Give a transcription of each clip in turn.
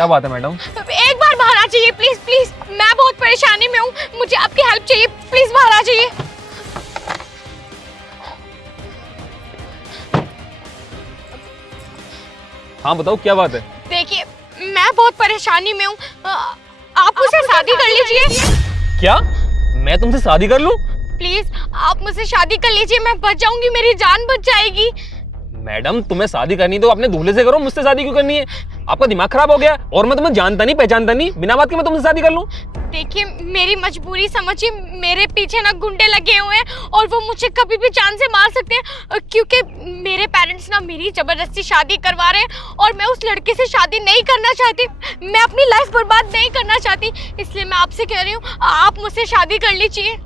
क्या बात है मैडम? एक बार बाहर आ जाइए प्लीज प्लीज, मैं बहुत परेशानी में हूँ, मुझे आपकी हेल्प चाहिए, प्लीज बाहर आ जाइए। हाँ बताओ क्या बात है? देखिए मैं बहुत परेशानी में हूँ, आप मुझसे शादी कर लीजिए। क्या मैं तुमसे शादी कर लूं? प्लीज आप मुझसे शादी कर लीजिए, मैं बच जाऊंगी, मेरी जान बच जाएगी। मैडम तुम्हें शादी करनी तो अपने दूल्हे से करो, मुझसे शादी क्यों करनी है? आपका दिमाग खराब हो गया? और मैं तुम्हें जानता नहीं पहचानता नहीं, बिना बात के मैं तुमसे शादी कर लूं? देखिए मेरी मजबूरी समझिए, मेरे पीछे ना गुंडे लगे हुए हैं और वो मुझे कभी भी जान से मार सकते हैं, क्योंकि मेरे पेरेंट्स ना मेरी जबरदस्ती शादी करवा रहे हैं और मैं उस लड़के से शादी नहीं करना चाहती, मैं अपनी लाइफ बर्बाद नहीं करना चाहती, इसलिए मैं आपसे कह रही हूँ आप मुझसे शादी कर लीजिए।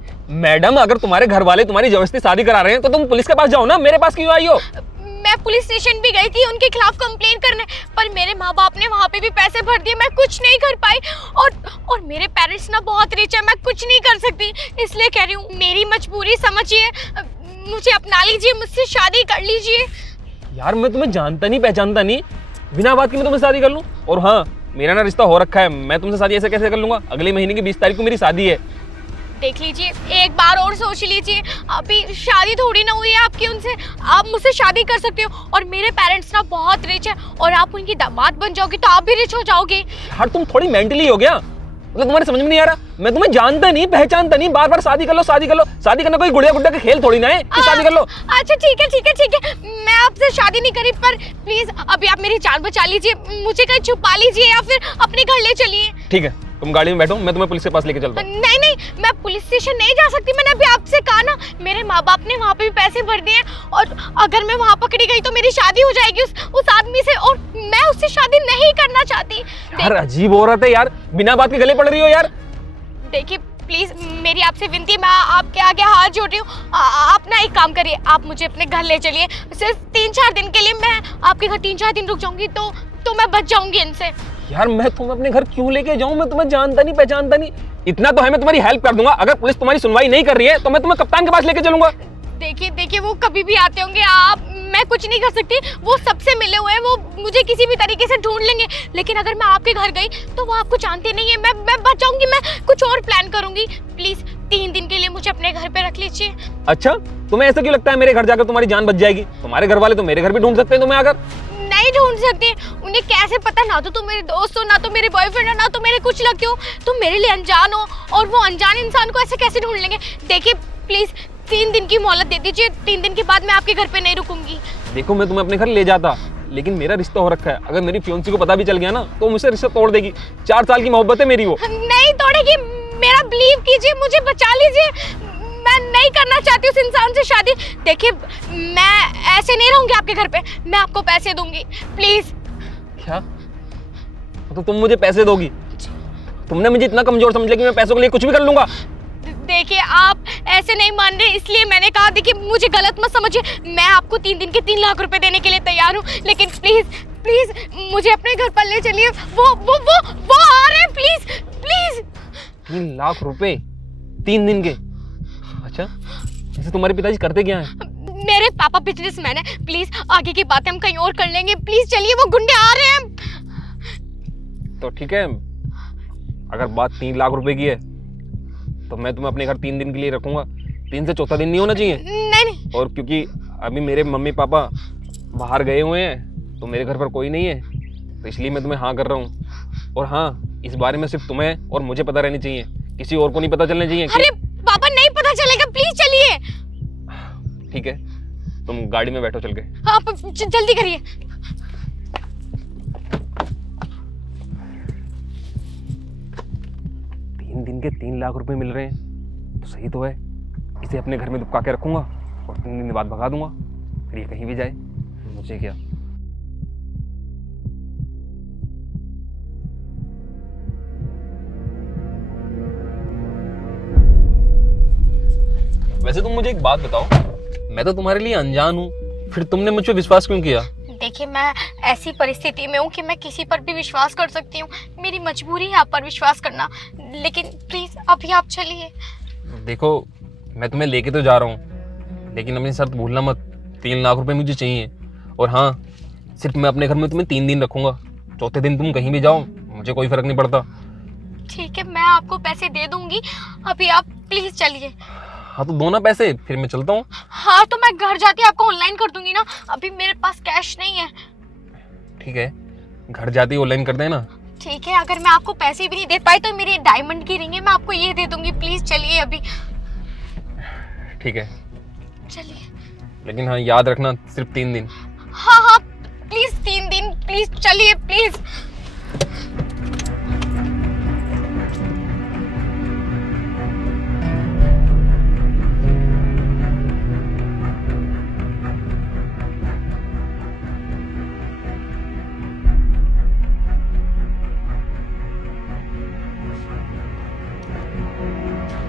मैडम अगर तुम्हारे घर वाले तुम्हारी जबरदस्ती शादी करा रहे हैं तो तुम पुलिस के पास जाओ ना, मेरे पास क्यों आई हो? मैं पुलिस स्टेशन भी गई थी उनके खिलाफ कंप्लेन करने, पर मेरे माँ बाप ने वहाँ पे भी पैसे भर दिए, मैं कुछ नहीं कर पाई और मेरे पेरेंट्स ना बहुत रिच है, मैं कुछ नहीं कर सकती, इसलिए कह रही हूँ मेरी मजबूरी समझिए, मुझे अपना लीजिए, मुझसे शादी कर लीजिए। यार मैं तुम्हें जानता नहीं पहचानता नहीं, बिना बात के मैं तुमसे शादी कर लूं? और हाँ मेरा ना रिश्ता हो रखा है, मैं तुमसे शादी ऐसे कैसे कर लूंगा? अगले महीने की 20 तारीख को मेरी शादी है। देख लीजिए एक बार और सोच लीजिए, अभी शादी थोड़ी ना हुई है आपकी उनसे, आप मुझसे शादी कर सकते हो और मेरे पेरेंट्स ना बहुत रिच है और आप उनकी दामाद बन जाओगे तो आप भी रिच हो जाओगे। यार तुम थोड़ी मेंटली हो गया, मतलब तुम्हारे समझ में नहीं आ रहा? मैं तुम्हें जानता नहीं पहचानता नहीं, बार बार शादी कर लो शादी कर लो, शादी करना कोई गुड़िया गुड्डा का खेल थोड़ी ना है कि शादी कर लो। अच्छा ठीक है ठीक है ठीक है, मैं आपसे शादी नहीं करी, पर प्लीज अभी आप मेरी जान बचा लीजिए, मुझे कहीं छुपा लीजिए या फिर अपने घर ले चलिए। ठीक है तुम गाड़ी में बैठो, मैं तुम्हें पुलिस के पास लेके चलता हूँ। नहीं नहीं मैं पुलिस स्टेशन नहीं जा सकती, मैंने अभी आपसे कहा ना, मेरे माँ बाप ने वहाँ पे भी पैसे भर दिए और अगर मैं वहाँ पकड़ी गई तो मेरी शादी हो जाएगी उस आदमी से और मैं उससे शादी नहीं करना चाहती। यार अजीब औरत है यार, बिना बात के गले पड़ रही हो यार। देखिए प्लीज मेरी आपसे विनती है, मैं आपके आगे हाथ जोड़ रही हूँ, आप ना एक काम करिए, आप मुझे अपने घर ले चलिए, सिर्फ 3-4 दिन के लिए मैं आपके घर 3-4 दिन रुक जाऊंगी तो मैं बच जाऊंगी इनसे। यार मैं तुम्हें अपने घर क्यों लेके जाऊं? मैं तुम्हें जानता नहीं पहचानता नहीं, इतना तो है मैं तुम्हारी हेल्प कर दूंगा, अगर पुलिस तुम्हारी सुनवाई नहीं कर रही है तो मैं तुम्हें कप्तान के पास लेके चलूंगा। देखिए वो कभी भी आते होंगे, मैं कुछ नहीं कर सकती, वो सबसे मिले हुए हैं, वो मुझे किसी भी तरीके से ढूंढ लेंगे, लेकिन अगर मैं आपके घर गई तो वो आपको जानते नहीं है, मैं बच जाऊंगी, मैं कुछ और प्लान करूंगी, प्लीज 3 दिन के लिए मुझे अपने घर पे रख लीजिए। अच्छा तुम्हें ऐसा क्यों लगता है मेरे घर जाकर तुम्हारी जान बच जाएगी? तुम्हारे घर वाले तो मेरे घर भी ढूंढ सकते हैं तुम्हें, अगर नहीं ढूंढ सकते, उन्हें कैसे पता, ना तो तुम मेरे दोस्त हो, ना तो मेरे बॉयफ्रेंड हो, ना तो मेरे कुछ लगते हो, तुम मेरे लिए अनजान हो और वो अनजान इंसान को ऐसे कैसे ढूंढ लेंगे? देखिए प्लीज 3 दिन की मोहलत दे दीजिए, 3 दिन के बाद मैं आपके घर पे नहीं रुकूंगी। देखो मैं तुम्हें अपने घर ले जाता, लेकिन मेरा रिश्ता हो रखा है, अगर मेरी फियोंसी को पता भी चल गया ना तो मुझसे रिश्ता तोड़ देगी, 4 साल की मोहब्बत है मेरी वो। नहीं तोड़ेगी, मेरा बिलीव कीजिए, मुझे बचा लीजिए, मैं नहीं करना चाहती उस इंसान से शादी। देखिए मैं ऐसे नहीं रहूंगी आपके घर पे, मैं आपको पैसे दूंगी प्लीज। क्या? तो तुम मुझे पैसे दोगी? तुमने मुझे इतना कमजोर समझ लिया कि मैं पैसों के लिए कुछ भी कर लूंगा? देखिए आप ऐसे नहीं मान रहे इसलिए मैंने कहा, देखिए मुझे गलत मत समझिए, मैं आपको 3 दिन के 3 लाख रुपए देने के लिए तैयार हूँ, लेकिन प्लीज प्लीज मुझे अपने घर पर ले चलिए, वो आ रहे हैं, प्लीज प्लीज। 3 लाख रुपए 3 दिन के? अच्छा ऐसे तुम्हारे पिताजी करते क्या हैं? मेरे पापा बिजनेसमैन है, प्लीज आगे की बातें हम कहीं और कर लेंगे, प्लीज चलिए, वो गुंडे आ रहे हैं। तो ठीक है, अगर बात 3 लाख रुपए की है तो मैं तुम्हें अपने घर 3 दिन के लिए रखूंगा, 3 से चौथा दिन नहीं होना चाहिए। नहीं और क्योंकि अभी मेरे मम्मी पापा बाहर गए हुए हैं तो मेरे घर पर कोई नहीं है, तो इसलिए मैं तुम्हें हाँ कर रहा हूँ। और हाँ इस बारे में सिर्फ तुम्हें और मुझे पता रहनी चाहिए, किसी और को नहीं पता चलना चाहिए। अरे पापा नहीं पता चलेगा, प्लीज चलिए। ठीक है तुम गाड़ी में बैठो चल के। हाँ जल्दी करिए। 3 दिन के 3 लाख रुपए मिल रहे हैं तो सही तो है, इसे अपने घर में दुबका के रखूंगा और 3 दिन बाद भगा दूंगा, फिर ये कहीं भी जाए मुझे क्या। वैसे तुम मुझे एक बात बताओ, मैं तो तुम्हारे लिए अनजान हूँ, फिर तुमने मुझ पर विश्वास क्यों किया? देखिए मैं ऐसी परिस्थिति में हूँ कि मैं किसी पर भी विश्वास कर सकती हूँ, मेरी मजबूरी है आप पर विश्वास करना, लेकिन प्लीज अभी आप चलिए। देखो मैं तुम्हें लेके तो जा रहा हूँ, लेकिन अपनी शर्त भूलना मत, 3 लाख रुपए मुझे चाहिए। और हाँ सिर्फ मैं अपने घर में तुम्हें 3 दिन रखूंगा, चौथे दिन तुम कहीं भी जाओ मुझे कोई फर्क नहीं पड़ता। ठीक है, मैं आपको पैसे दे दूंगी, अभी आप प्लीज चलिए। हाँ तो दो ना पैसे, फिर मैं चलता हूँ। हाँ तो मैं घर जाके आपको ऑनलाइन कर दूंगी ना, अभी मेरे पास कैश नहीं है। ठीक है, घर जाते ही ऑनलाइन कर देना। ठीक है, अगर मैं आपको पैसे भी नहीं दे पाई तो मेरी डायमंड की रिंग है, मैं आपको ये दे दूंगी। प्लीज चलिए अभी। ठीक है, चलिए। लेकिन हाँ याद रखना सिर्फ 3 दिन। हाँ हाँ प्लीज 3 दिन, प्लीज चलिए प्लीज।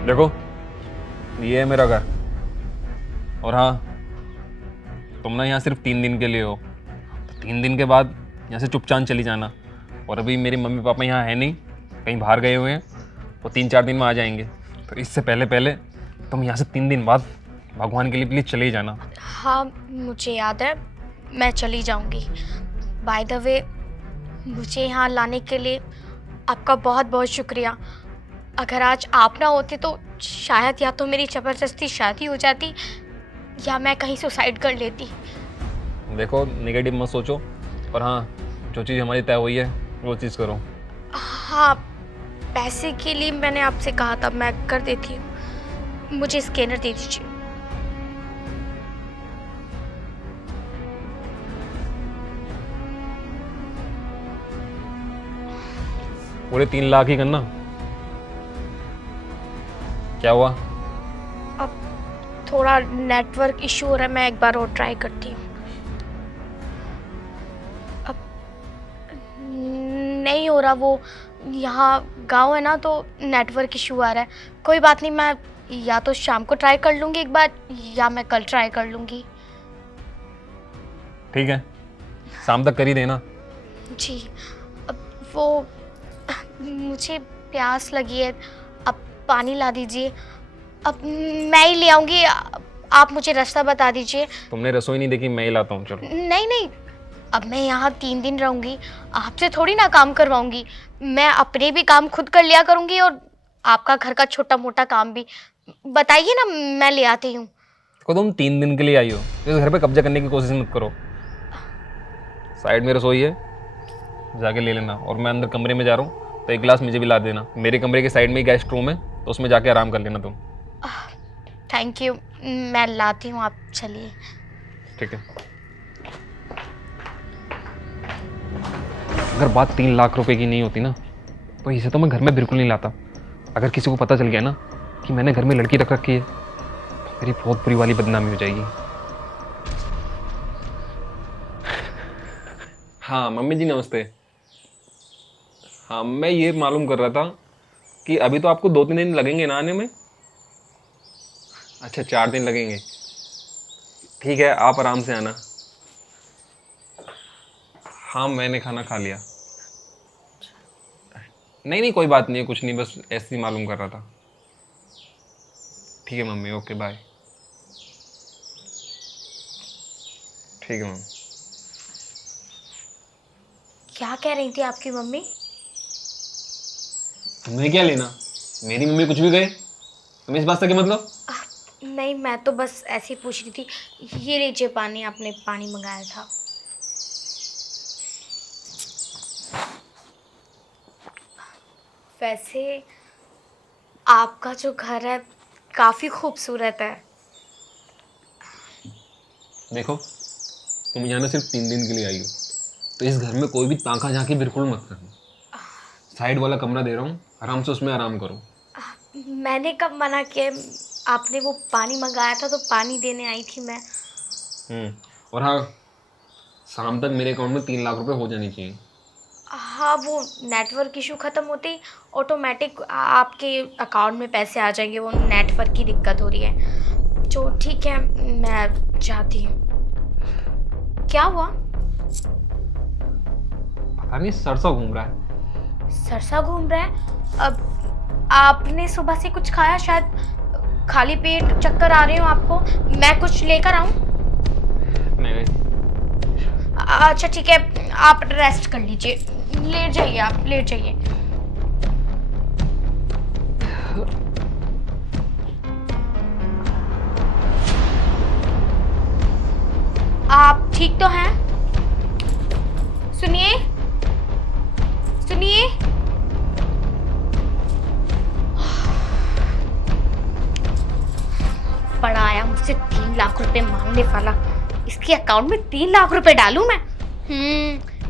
देखो, ये है मेरा घर, और हाँ तुम ना यहाँ सिर्फ 3 दिन के लिए हो, तो 3 दिन के बाद यहाँ से चुपचाप चली जाना। और अभी मेरे मम्मी पापा यहाँ है नहीं, कहीं बाहर गए हुए हैं, वो 3-4 दिन में आ जाएंगे। तो इससे पहले पहले तुम यहाँ से 3 दिन बाद भगवान के लिए प्लीज़ चले ही जाना। हाँ मुझे याद है, मैं चली जाऊंगी। बाय द वे, मुझे यहाँ लाने के लिए आपका बहुत बहुत शुक्रिया। अगर आज आप ना होते तो शायद या तो मेरी ज़बरदस्ती शादी हो जाती या मैं कहीं सुसाइड कर लेती। देखो, नेगेटिव मत सोचो, और हाँ जो चीज़ हमारी तय हुई है वो चीज़ करो। हाँ, पैसे के लिए मैंने आपसे कहा था, मैं कर देती हूँ। मुझे स्कैनर दे दीजिए। पूरे 3 लाख ही करना। क्या हुआ? अब थोड़ा नेटवर्क इशू हो रहा है, मैं एक बार और ट्राई करती हूँ। अब नहीं हो रहा, वो यहाँ गांव है ना तो नेटवर्क इशू आ रहा है। कोई बात नहीं, मैं या तो शाम को ट्राई कर लूँगी एक बार, या मैं कल ट्राई कर लूँगी। ठीक है, शाम तक कर ही देना। जी। अब वो मुझे प्यास लगी है, अब पानी ला दीजिए। अब मैं ही ले आऊँगी, आप मुझे रास्ता बता दीजिए। तुमने रसोई नहीं देखी, मैं ही लाता हूँ। चलो। नहीं नहीं, अब मैं यहाँ 3 दिन रहूँगी, आपसे थोड़ी ना काम करवाऊँगी। मैं अपने भी काम खुद कर लिया करूँगी और आपका घर का छोटा मोटा काम भी। बताइए ना, मैं ले आती हूँ। देखो, तुम 3 दिन के लिए आई हो, इस घर पे कब्जा करने की कोशिश मत करो। साइड में रसोई है, जाके ले लेना। और मैं अंदर कमरे में जा रहा हूँ, तो एक गिलास मुझे भी ला देना। मेरे कमरे के साइड में ही गेस्ट रूम है, तो उसमें जाके आराम कर लेना तुम। थैंक यू, मैं लाती हूँ, आप चलिए। ठीक है। अगर बात 3 लाख रुपए की नहीं होती ना, तो इसे तो मैं घर में बिल्कुल नहीं लाता। अगर किसी को पता चल गया ना कि मैंने घर में लड़की रख रखी है, तो मेरी बहुत बुरी वाली बदनामी हो जाएगी। हाँ मम्मी जी, नमस्ते। हाँ, मैं ये मालूम कर रहा था कि अभी तो आपको 2-3 दिन लगेंगे ना आने में। अच्छा, 4 दिन लगेंगे। ठीक है, आप आराम से आना। हाँ, मैंने खाना खा लिया। नहीं नहीं, कोई बात नहीं है, कुछ नहीं, बस ऐसे ही मालूम कर रहा था। ठीक है मम्मी, ओके बाय। ठीक है मम्मी। क्या कह रही थी आपकी मम्मी? तुम्हें क्या लेना, मेरी मम्मी कुछ भी कहे, तुम्हें इस बात से क्या मतलब? नहीं, मैं तो बस ऐसे ही पूछ रही थी। ये लीजिए पानी, आपने पानी मंगाया था। वैसे आपका जो घर है काफ़ी खूबसूरत है। देखो, तुम यहाँ ना सिर्फ 3 दिन के लिए आई हो, तो इस घर में कोई भी ताका झांकी बिल्कुल मत करना। साइड वाला कमरा दे रहा हूँ, आराम से उसमें आराम करो। मैंने कब मना किया? आपने वो पानी मंगाया था तो पानी देने आई थी मैं। और हाँ, शाम तक मेरे अकाउंट में 3 लाख रुपए हो जानी चाहिए। हाँ, वो नेटवर्क इशू ख़त्म होते ही ऑटोमेटिक आपके अकाउंट में पैसे आ जाएंगे। वो नेटवर्क की दिक्कत हो रही है। तो ठीक है, मैं जाती हूँ। क्या हुआ? पता नहीं, सरसा घूम रहा है। सरसा घूम रहा है? अब आपने सुबह से कुछ खाया? शायद खाली पेट चक्कर आ रहे हो आपको। मैं कुछ लेकर आऊँ? नहीं। अच्छा ठीक है, आप रेस्ट कर लीजिए। लेट जाइए, आप लेट जाइए। आप ठीक तो हैं? सुनिए, सुनिए। बड़ा आया मुझसे 3 लाख रुपए मांगने वाला। इसके अकाउंट में 3 लाख रुपए डालूं मैं?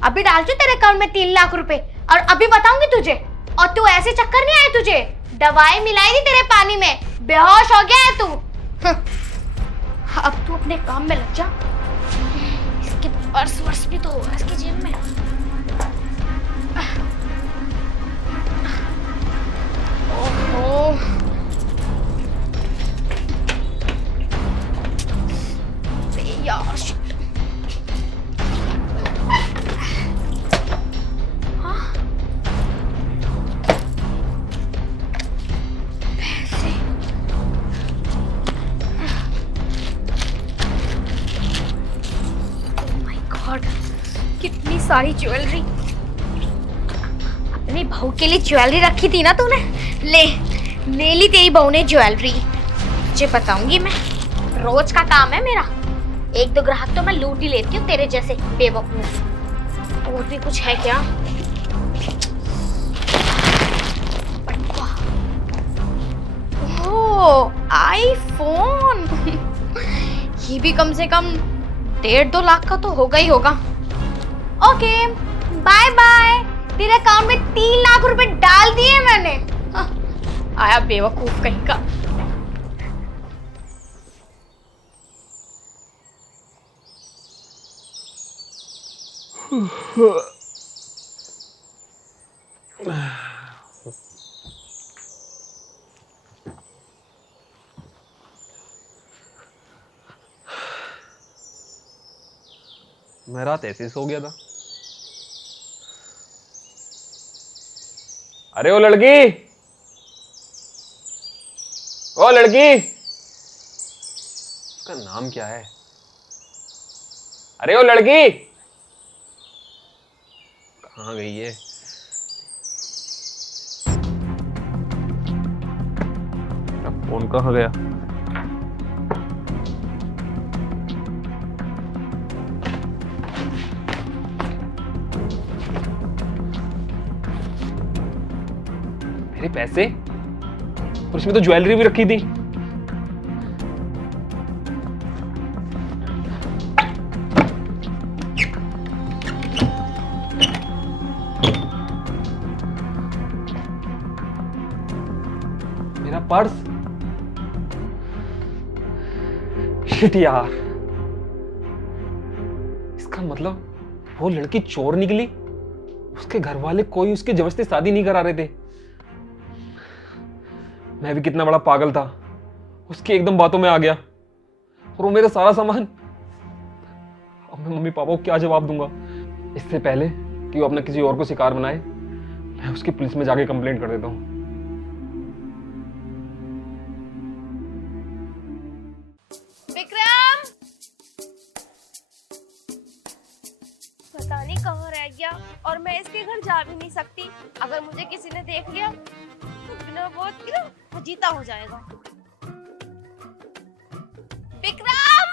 अभी डाल दूं तेरे अकाउंट में 3 लाख रुपए और अभी बताऊंगी तुझे। और तू ऐसे चक्कर नहीं आए तुझे? दवाई मिलाई थी तेरे पानी में, बेहोश हो गया है तू। अब तू अपने काम में लग जा। इसके पर्स वर्स भी तो होगा इसकी जेब में। ओहो, यार हाँ? पैसे। ओह माय गॉड, कितनी सारी ज्वेलरी। अपनी बहू के लिए ज्वेलरी रखी थी ना तूने? ले ली तेरी बहू ने ज्वेलरी। तुझे बताऊंगी मैं, रोज का काम है मेरा। 1-2 ग्राहक तो मैं लूट ही लेती हूँ तेरे जैसे बेवकूफ। और भी कुछ है क्या? ओह, आईफोन। ये भी कम से कम 1.5-2 लाख का तो होगा ही होगा। Okay, bye bye. तेरे अकाउंट में 3 लाख रुपए डाल दिए मैंने। हाँ, आया बेवकूफ कहीं का। मैं रात ऐसे ही सो गया था। अरे ओ लड़की, ओ लड़की, उसका नाम क्या है? अरे ओ लड़की, कहाँ गई है? फोन कहाँ गया? मेरे पैसे, और इसमें तो ज्वेलरी भी रखी थी। मेरा पर्स, शिट यार। इसका मतलब वो लड़की चोर निकली। उसके घर वाले कोई उसकी जबरदस्ती शादी नहीं करा रहे थे। मैं भी कितना बड़ा पागल था, उसकी एकदम बातों में आ गया। और वो मेरा सारा सामान। अब मैं मम्मी पापा को क्या जवाब दूंगा? इससे पहले कि वो अपना किसी और को शिकार बनाए, मैं उसकी पुलिस में जाके कंप्लेंट कर देता हूँ। विक्रम, पता नहीं कहाँ रह गया। और मैं इसके घर जा भी नहीं सकती। अगर मुझे किसी ने देख लिया तो बिना बहुत की ना फजीता हो जाएगा। विक्रम!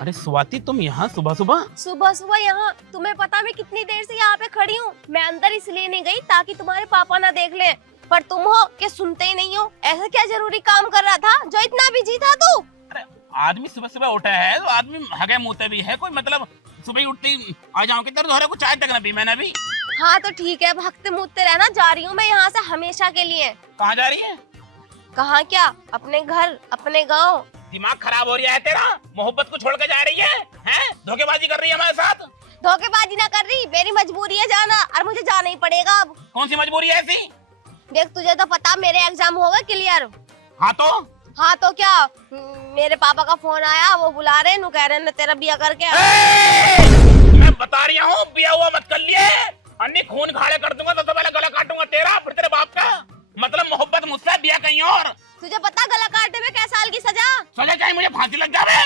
अरे स्वाति, तुम यहाँ सुबह सुबह? सुबह सुबह यहाँ? तुम्हें पता मैं कितनी देर से यहाँ पे खड़ी हूँ। मैं अंदर इसलिए नहीं गई ताकि तुम्हारे पापा ना देख ले, पर तुम हो कि सुनते ही नहीं हो। ऐसा क्या जरूरी काम कर रहा था जो इतना बिजी था तू? अरे आदमी सुबह सुबह उठा है तो आदमी हगे मुँहते भी है। कोई मतलब सुबह ही उठती आ जाऊँ कि तेरे को चाय तक न पी मैंने अभी। हाँ तो ठीक है, भगते मुझते रहना। जा रही हूँ मैं यहाँ से हमेशा के लिए। कहाँ जा रही है? कहाँ क्या, अपने घर, अपने गाँव। दिमाग खराब हो रहा है तेरा? मोहब्बत को छोड़ के जा रही है? हैं? धोखेबाजी कर रही है हमारे साथ? धोखेबाजी ना कर रही, मेरी मजबूरी है जाना और मुझे जाना ही पड़ेगा अब। कौन सी मजबूरी है ऐसी? देख, तुझे तो पता मेरे एग्जाम हो गए क्लियर। हाँ तो? हाँ तो क्या, मेरे पापा का फोन आया, वो बुला रहे नु, कह रहे हैं तेरा बिया करके। मैं बता रही हूँ बिया हुआ मत कर लिए, अन्नी खून खाड़े कर दूंगा। सबसे पहले गला काटूंगा तेरा, फिर तेरे बाप का। मतलब मोहब्बत मुझसे, बिया कहीं और। तुझे पता गला काटने में क्या साल की सजा? सजा चाहे मुझे फांसी लग जावे।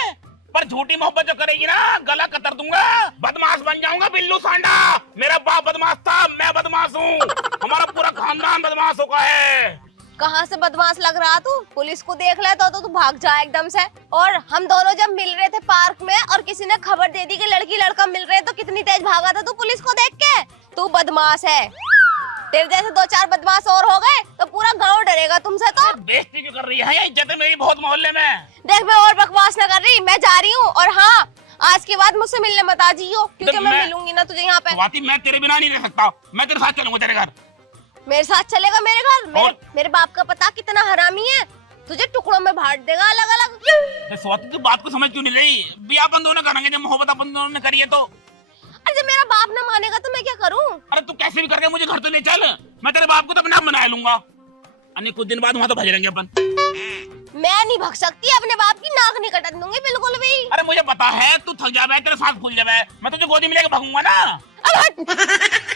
पर झूठी मोहब्बत जो करेगी ना गला कतर दूंगा, बदमाश बन जाऊंगा बिल्लू सांडा। मेरा बाप बदमाश था, मैं बदमाश हूँ, हमारा पूरा खानदान बदमाश हो गया है। कहाँ से बदमाश लग रहा तू? पुलिस को देख ले तो तू भाग जा एकदम से। और हम दोनों जब मिल रहे थे पार्क में और किसी ने खबर दे दी कि लड़की लड़का मिल रहे हैं तो कितनी तेज भागा था तू पुलिस को देख के। तू बदमाश है, तेरे जैसे 2-4 बदमाश और हो गए तो पूरा गांव डरेगा तुमसे। तो बेइज्जती क्यों कर रही है? इज्जत है मेरी बहुत मोहल्ले में। देख मैं और बकवास न कर रही, मैं जा रही हूँ। और हाँ, आज के बाद मुझसे मिलने मत आ जियो, क्योंकि मैं मिलूंगी ना तुझे यहाँ पे। स्वाति मैं तेरे बिना नहीं रह सकता, मैं तेरे साथ चलूंगा तेरे घर। मेरे साथ चलेगा मेरे घर? मेरे बाप का पता कितना हरामी है, तुझे टुकड़ों में बांट देगा अलग अलग। स्वाति तू बात को समझ क्यों नहीं रही? ब्याह अपन दोनों करेंगे, जब मोहब्बत अपन दोनों ने करी है तो। अरे जब मेरा बाप ना मानेगा तो मैं क्या करूं? अरे तू कैसे भी करके मुझे घर तो ले चल, मैं तेरे बाप को तो अपना बना लूंगा। अन्य कुछ दिन बाद वहाँ तो भज लेंगे अपन। मैं नहीं भग सकती, अपने बाप की नाक नहीं कटन दूंगी बिल्कुल भी। अरे मुझे पता है तू थक जावे, तेरे साथ फूल जावे, मैं तुझे गोदी में लेके भागूंगा ना।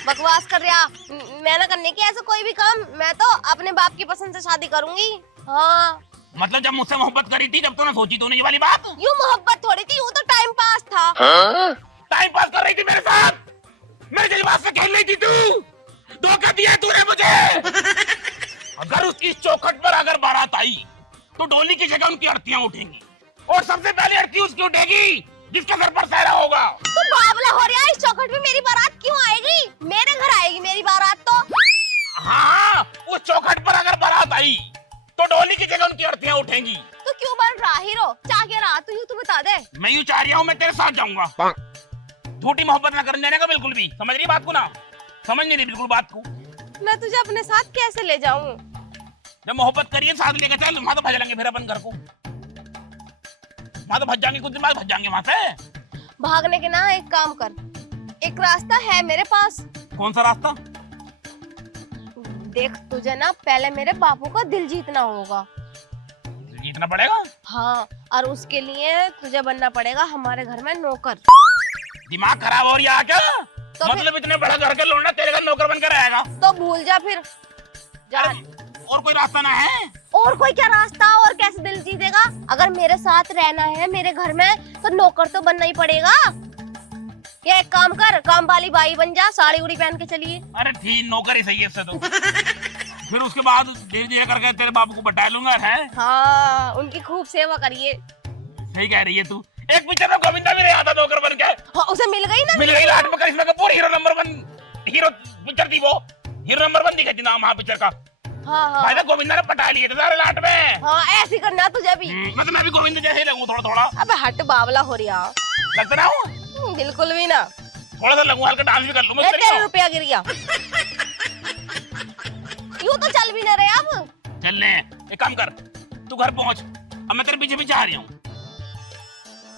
बकवास कर रहा, मैं ना करने की ऐसा कोई भी काम। मैं तो अपने बाप की पसंद से शादी करूंगी। हाँ मतलब जब मुझसे मोहब्बत करी थी तब तो ना सोची तूने ये वाली बात? यूँ मोहब्बत थोड़ी थी, यूँ तो टाइम पास था। टाइम पास कर रही थी मेरे साथ, मेरे जज्बात से खेल रही थी तू। धोखा दिया तूने मुझे। अगर उसकी चौखट पर अगर बारात आई तो डोली की जगह उनकी अर्थियां उठेंगी, और सबसे पहले अर्थी उसकी उठेगी जिसके सर पर सहरा होगा। तो बावला हो रहा है, इस चौखट पे मेरी बारात क्यों आएगी? मेरे घर आएगी मेरी बारात तो। हाँ, उस चौखट पर अगर बारात आई तो डोली की जगह उनकी अर्थियां उठेंगी। तो क्यों बन रहा हीरो? चाह क्या रहा तू? यूँ तो बता दे। मैं यूँ चाह रहा हूँ मैं तेरे साथ जाऊंगा, झूठी मोहब्बत ना करने देने का बिल्कुल भी। समझ रही बात को ना? समझ नहीं रही बिल्कुल बात को। मैं तुझे अपने साथ कैसे ले जाऊं? जब मोहब्बत करिए साथ लेकर चल, वहाँ तो भज लेंगे फिर अपन घर को। वहाँ तो भज जाएंगे, कुछ दिन बाद भज जाएंगे वहाँ से। भागने के ना एक काम कर, एक रास्ता है मेरे पास। कौन सा रास्ता? देख तुझे ना पहले मेरे बापू का दिल जीतना होगा। जीतना पड़ेगा? हाँ, और उसके लिए तुझे बनना पड़ेगा हमारे घर में नौकर। दिमाग खराब हो रहा है क्या? तो मतलब इतने बड़ा घर का लौंडा तेरे घर नौकर बनकर रहेगा? तो भूल जा फिर जा। और कोई रास्ता ना है? और कोई क्या रास्ता? और कैसे दिल जीतेगा? अगर मेरे साथ रहना है मेरे घर में तो नौकर तो बनना ही पड़ेगा। ये एक काम कर, काम वाली बाई बन जा, साड़ी उड़ी पहन के चलिए। अरे ठीक, नौकर ही सही है इससे तो। फिर उसके बाद धीरे धीरे करके तेरे बाबू को बटा लूंगा। है हाँ, उनकी खूब सेवा करिए। सही कह रही है तू। एक पिक्चर में गोविंदा भी रहा था नौकर बन के। हाँ, उसे मिल गई ना? मिल गई लाट में Karishma Kapoor, hero number 1 hero picture थी वो, हीरो नंबर 1 दिखा थी नाम वहाँ पिक्चर का। हाँ हाँ भाई गोविंदा ने पटा लिए थे सारे लाट में। हाँ, ऐसी करना तुझे भी। मतलब मैं भी गोविंदा जैसे ही लगूं थोड़ा थोड़ा। अबे हट, बावला हो रहा। लगता ना हूँ? बिल्कुल भी ना। थोड़ा सा लगूं, हल्का डांस भी कर लूं मैं। तेरे रुपया गिर गया। यूँ तो चल भी ना रहे अब। चल ले, एक काम कर, तू घर पहुँच, अब मैं तेरे पीछे पीछे आ रही हूँ।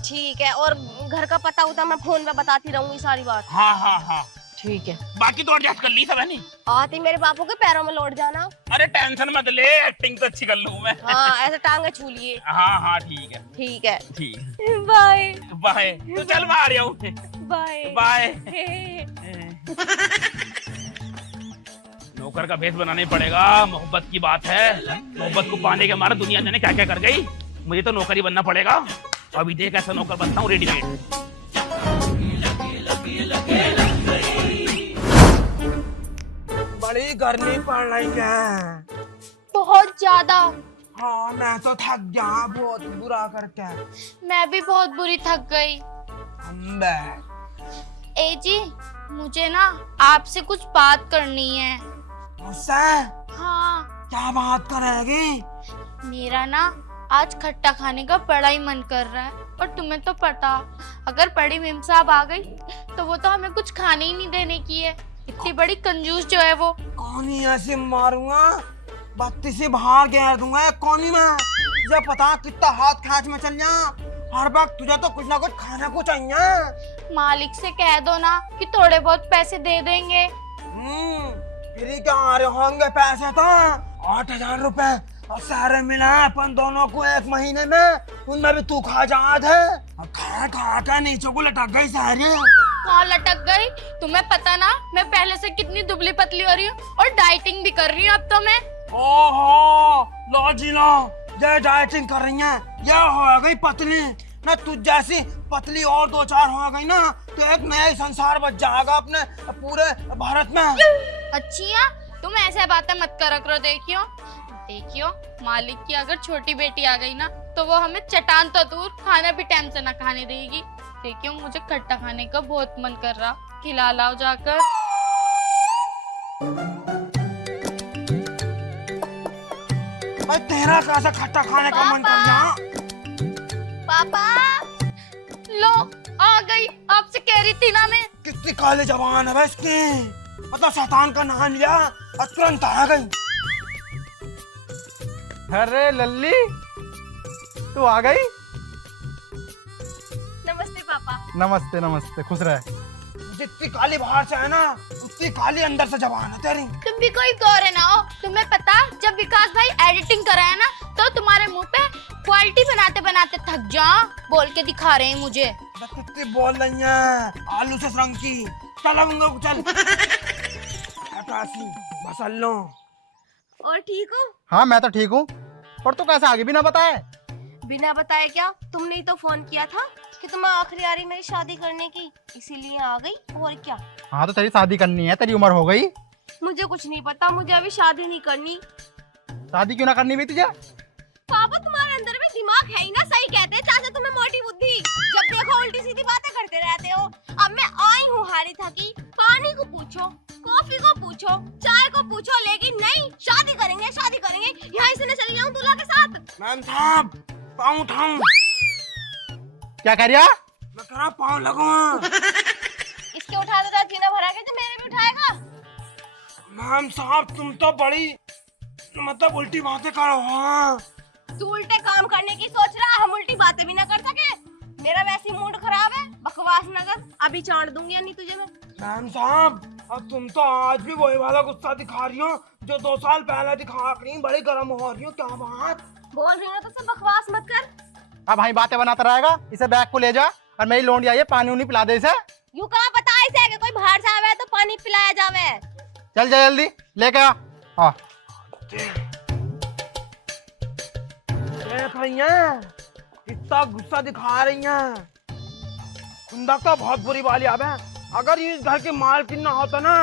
ठीक है, और घर का पता होता मैं फोन पे बताती रहूंगी सारी बात। हाँ हाँ हाँ ठीक है। बाकी तो एडजस्ट कर ली सब है नहीं? आती मेरे बापू के पैरों में लौट जाना। अरे टेंशन मत ले, एक्टिंग तो अच्छी कर लूं मैं। हाँ, ऐसे टांगे छू लिए। हाँ हाँ ठीक है। ठीक है, ठीक, बाय बाय। तो चल मैं आ रहा हूँ। Bye bye. नौकर का भेष बनाना ही पड़ेगा, मोहब्बत की बात है। मोहब्बत को पाने के मारे दुनिया जाने क्या क्या कर गई, मुझे तो नौकर ही बनना पड़ेगा। अभी देख ऐसा नौकर बनता हूँ रेडीमेड। बड़ी गर्मी पड़ रही है। बहुत ज्यादा। हाँ, मैं तो थक गया बहुत बुरा करके। मैं भी बहुत बुरी थक गई। अम्बे। ए जी, मुझे ना आपसे कुछ बात करनी है। मुझसे? हाँ, क्या बात करेगी? मेरा ना आज खट्टा खाने का बड़ा ही मन कर रहा है, और तुम्हें तो पता, अगर बड़ी मेम साहब आ गई तो वो तो हमें कुछ खाने ही नहीं देने की है। इतनी बड़ी कंजूस जो है वो। कौनी ऐसे मारूंगा, बत्ती से बाहर घेर दूंगा कौनी में। तुझे पता कितना हाथ खींच में चल जा, हर वक्त तुझे तो कुछ ना कुछ खाने को चाहिए। मालिक से कह दो ना कि थोड़े बहुत पैसे दे देंगे। फिर क्या आ रहे होंगे पैसे तो 8,000 रुपए और सारे मिला अपन दोनों को 1 महीने में, उनमें भी तू खा जात है। खा खा कर नीचे को लटक गई सारी। कहाँ लटक गई? तुम्हें पता ना मैं पहले से कितनी दुबली पतली हो रही हूँ, और डाइटिंग भी कर रही हूँ अब तो मैं। ओहो, लो जी लो, ये डाइटिंग कर रही है, ये हो गई पतली। ना तुझ जैसी पतली और दो चार हो गई ना तो एक नया ही संसार बच जाएगा अपने पूरे भारत में। अच्छिया तुम ऐसे बातें मत करा करो। देखियो देखियो मालिक की अगर छोटी बेटी आ गई ना तो वो हमें चटान तो दूर खाना भी टाइम से ना खाने देगी। देखियो मुझे खट्टा खाने का बहुत मन कर रहा, खिला लाओ जाकर। भाई तेरा कैसा खट्टा खाने का मन कर रहा? पापा लो आ गई, आपसे कह रही थी ना मैं। कितनी काली जबान है भाई इसकी, मतलब शैतान का नाम लिया और तुरंत आ गई। अरे लल्ली तू आ गई। नमस्ते पापा। नमस्ते नमस्ते, खुश रहे। जितनी काली बाहर से है ना उतनी काली अंदर से जबान है तेरी। तुम भी कोई गौर ना हो। तुम्हें पता जब विकास भाई एडिटिंग कराया ना तो तुम्हारे मुंह पे क्वालिटी बनाते बनाते थक जाओ बोल के दिखा रहे हैं मुझे। कितनी बोल रही है आलू से रंग की। चल अब चल बसल लो। और ठीक हो? हाँ मैं तो ठीक हूँ, और तू कैसे आगे बिना बताए? बिना बताए क्या? तुमने ही तो फोन किया था कि तुम्हें आखिरी आ रही मेरी शादी करने की, इसीलिए आ गई। और क्या? हाँ तो तेरी शादी करनी है, तेरी उम्र हो गई। मुझे कुछ नहीं पता, मुझे अभी शादी नहीं करनी। शादी क्यों ना करनी भी तुझे? पापा तुम्हारे अंदर में दिमाग है ही ना, सही कहते हैं चाचा तुम्हें मोटी बुद्धि। जब देखो उल्टी सीधी बातें करते रहते हो। अब मैं आई हूँ हारी थकी, पानी को पूछो, कॉफी को पूछो, चाय को पूछो, लेकिन नहीं शादी करेंगे शादी करेंगे। यहाँ से चली जाऊँ दूल्हा के साथ। मैम साहब पाँव उठाऊं? क्या कह रहा? मैं कह रहा पाँव लगाऊं। इसके उठा दो जीना भरा के, तो मेरे भी उठाएगा। मैम साहब तुम तो बड़ी मतलब उल्टी बातें करो। हाँ तू उल्टे काम करने की सोच रहा, हम उल्टी बातें भी ना कर सके। मेरा वैसी मूड खराब है, बकवास न कर, अभी चाट दूंगी या नहीं तुझे मैं। मैम साहब अब तुम तो आज भी वही वाला गुस्सा दिखा रही हो जो 2 साल पहले दिखा रही, बड़ी गर्म हो रही हो। क्या बात बोल रही हूँ तो सब बकवास मत कर। अब भाई बातें बनाता रहेगा, इसे बैग को ले जा और मेरी लोंडी आई है, पानी उनी पिला दे इसे। यूं कहाँ पता है इसे कि कोई बाहर से आवे तो पानी पिलाया जावे। चल जा जल्दी लेके आ। हाँ देख रही हैं इतना गुस्सा दिखा रही हैं। कुंदा का बहुत बुरी वाली अब है। अगर ये इस घर की मालकिन ना होता ना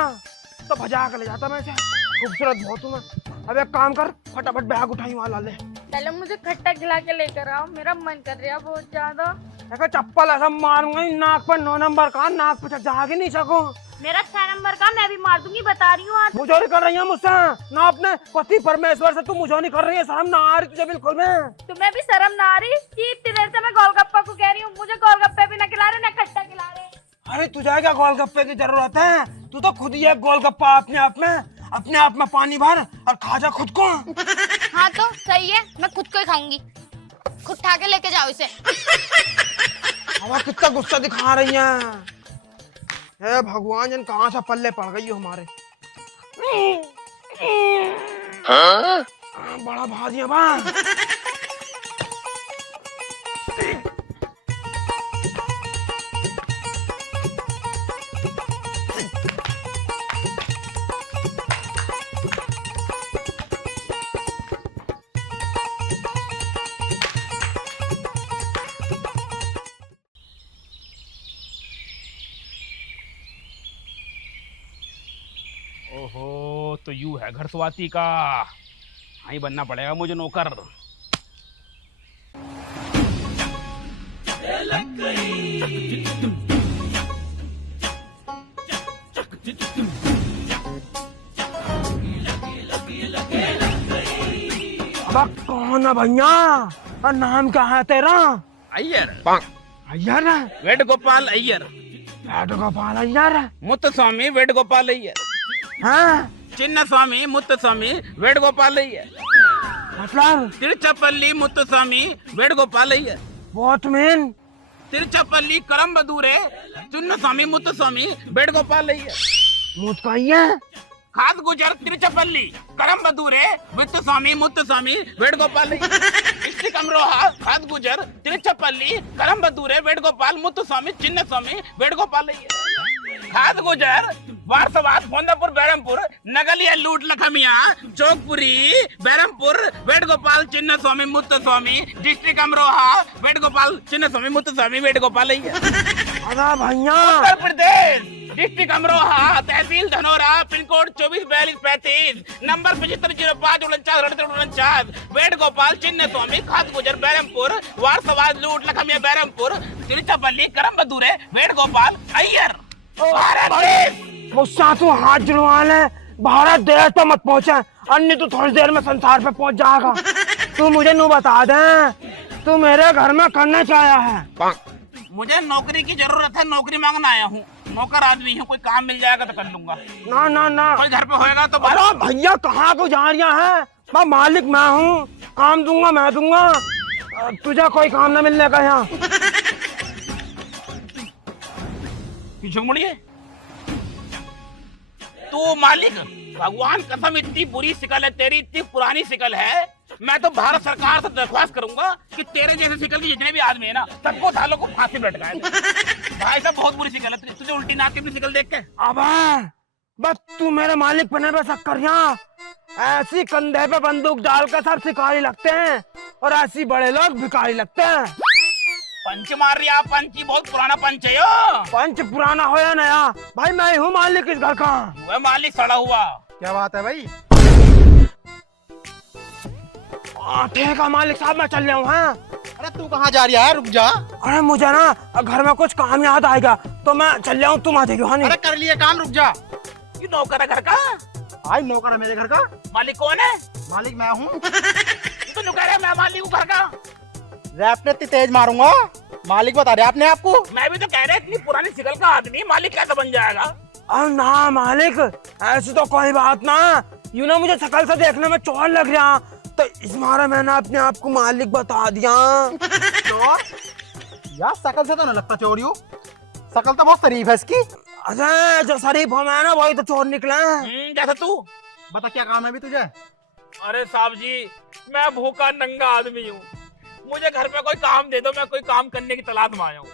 तो भजा कर ले जाता मैं इसे। खूबसूरत बहुत हूँ मैं। अब एक काम कर फटाफट बैग उठाई वाला ले। पहले मुझे खट्टा खिला के लेकर आओ, मेरा मन कर रहा है बहुत ज्यादा। देखो चप्पल ऐसा मारूंगा ही नाक पर 9 नंबर का, नाक पे जा ही नहीं सकूं। मेरा 6 नंबर का मैं भी मार दूंगी, बता रही हूँ। आज मुझोरी कर रही है मुझसे ना, अपने पति परमेश्वर से तू मुझोरी कर रही है। शर्म ना आ रही तुझे बिल्कुल में? तुम्हें भी शर्म ना आ रही कि इतनी देर से मैं गोलगप्पा को कह रही हूँ मुझे गोलगप्पे भी ना खिला रहे ना खट्टा खिला रहे। अरे तुझे क्या गोलगप्पे की जरूरत है? तू तो खुद ही है गोलगप्पा अपने आप में पानी भर और खा जा खुद को। हाँ तो सही है, मैं खुद को ही खाऊंगी। खुद उठा के लेके जाओ इसे। हवा कितना गुस्सा दिखा रही है। हे भगवान जन कहाँ से पल्ले पड़ गई हो हमारे। बड़ा भारी है बा। ओहो तो यू है घर स्वाति का। हाँ ही बनना पड़ेगा मुझे नौकर। अब कौन है भैया और नाम क्या है तेरा? अय्यर। अय्यर है? वेणुगोपाल अय्यर। वेणुगोपाल अय्यर? मुत्तस्वामी वेणुगोपाल अय्यर। हाँ चिन्न स्वामी मुत्तस्वामी वेणुगोपाल अय्यर। मतलब तिरुचपल्ली मुत्तस्वामी वेणुगोपाल अय्यर। What mean? तिरुचपल्ली करम्बदूरे चिन्न स्वामी मुत्तस्वामी वेणुगोपाल अय्यर। मुझ का ही है? खाद गुजर तिरुचपल्ली करम्बदूरे मुत्तस्वामी वेणुगोपाल अय्यर। डिस्ट्रिक्ट अमरोहा खाद गुजर तिरुचपल्ली करम्बदूरे वेणुगोपाल मुत्तस्वामी चिन्न स्वामी वेणुगोपाल अय्यर। खाद गुजर वारसवाद फोंदापुर बैरमपुर नगलिया लूट लखमिया चौकपुरी बैरमपुर वेणुगोपाल चिन्ह स्वामी मुत्त स्वामी डिस्ट्रिक्ट अमरोहा वेणुगोपाल चिन्ह स्वामी मुत्त स्वामी वेणुगोपाल ही है। अरे भैया उत्तर प्रदेश डिस्ट्रिक्ट अमरोहा तहसील Dhanora pin code 244235 number 750549 Venugopal Chinha Swamy खाद गुजर बैरमपुर वारसवाद लूट लखमिया बैरमपुर तिरुचपल्ली करम बदूरे वेणुगोपाल अय्यर भारत देश। मुझसे तू हाथ जुड़वा ले, भारत देश पे मत पहुंचे, अन्य तो थोड़ी देर में संसार पे पहुंच जाएगा। तू मुझे नू बता दे, तू मेरे घर में करना क्या आया है? मुझे नौकरी की जरूरत है, नौकरी मांगने आया हूँ, नौकर आदमी हूँ, कोई काम मिल जाएगा तो कर लूंगा। ना ना ना, कोई घर पे होएगा तो अरे भैया कहाँ को जा रहा है? मैं मालिक मैं हूँ, काम दूंगा मैं दूंगा, तुझे कोई काम ना मिलने का यहाँ। पीछे मुड़िए। तू मालिक, भगवान कसम इतनी बुरी शिकल है तेरी, इतनी पुरानी शिकल है, मैं तो भारत सरकार से दरख्वास्त करूंगा कि तेरे जैसे शिकल के जितने भी आदमी है ना सबको सालों को फांसी पे लटकाए। भाई साहब बहुत बुरी शिकल है तुझे, उल्टी नाक की अपनी शिकल देख के। अबे बस तू मेरे मालिक बनने पे शक कर यहाँ, ऐसी कंधे पे बंदूक डालकर सब शिकारी लगते हैं और ऐसी बड़े लोग भिखारी लगते हैं। पंच मार रही आप, पंच ही बहुत पुराना पंच है यो। पंच पुराना हो या नया, भाई मैं हूँ मालिक इस घर का। वह मालिक सड़ा हुआ। क्या बात है भाई? ठीक है मालिक साहब मैं चल रहा हूँ। हाँ अरे तू कहाँ जा रही है? रुक जा। अरे मुझे ना घर में कुछ काम याद आएगा तो मैं चल रहा हूँ, तुम आ जाइयो। हाँ अरे कर लिए काम, रुक जा। ये नौकर है घर का? आई नौकर है मेरे घर का। मालिक कौन है? मालिक मैं हूँ। तो नौकर है, मैं मालिक हूँ घर का। रैप ने इतनी तेज मारूंगा, मालिक बता रहे आपने आपको। मैं भी तो कह रहा इतनी पुरानी शिकल का आदमी मालिक कैसे बन जाएगा? अरे ना मालिक ऐसी तो कोई बात ना, यूं ना मुझे शकल से देखने में चोर लग रहा तो इस मारे मैंने अपने आप को मालिक बता दिया। चोर? यार शकल से तो न लगता चोर यूं, शकल तो बहुत शरीफ है इसकी। अरे जो शरीफ हो मैं ना वही तो चोर निकला। जैसे तू। बता क्या काम है भी तुझे? अरे साहब जी मैं भूखा नंगा आदमी हूँ, मुझे घर पे कोई काम दे दो, मैं कोई काम करने की तलाश में आया हूँ।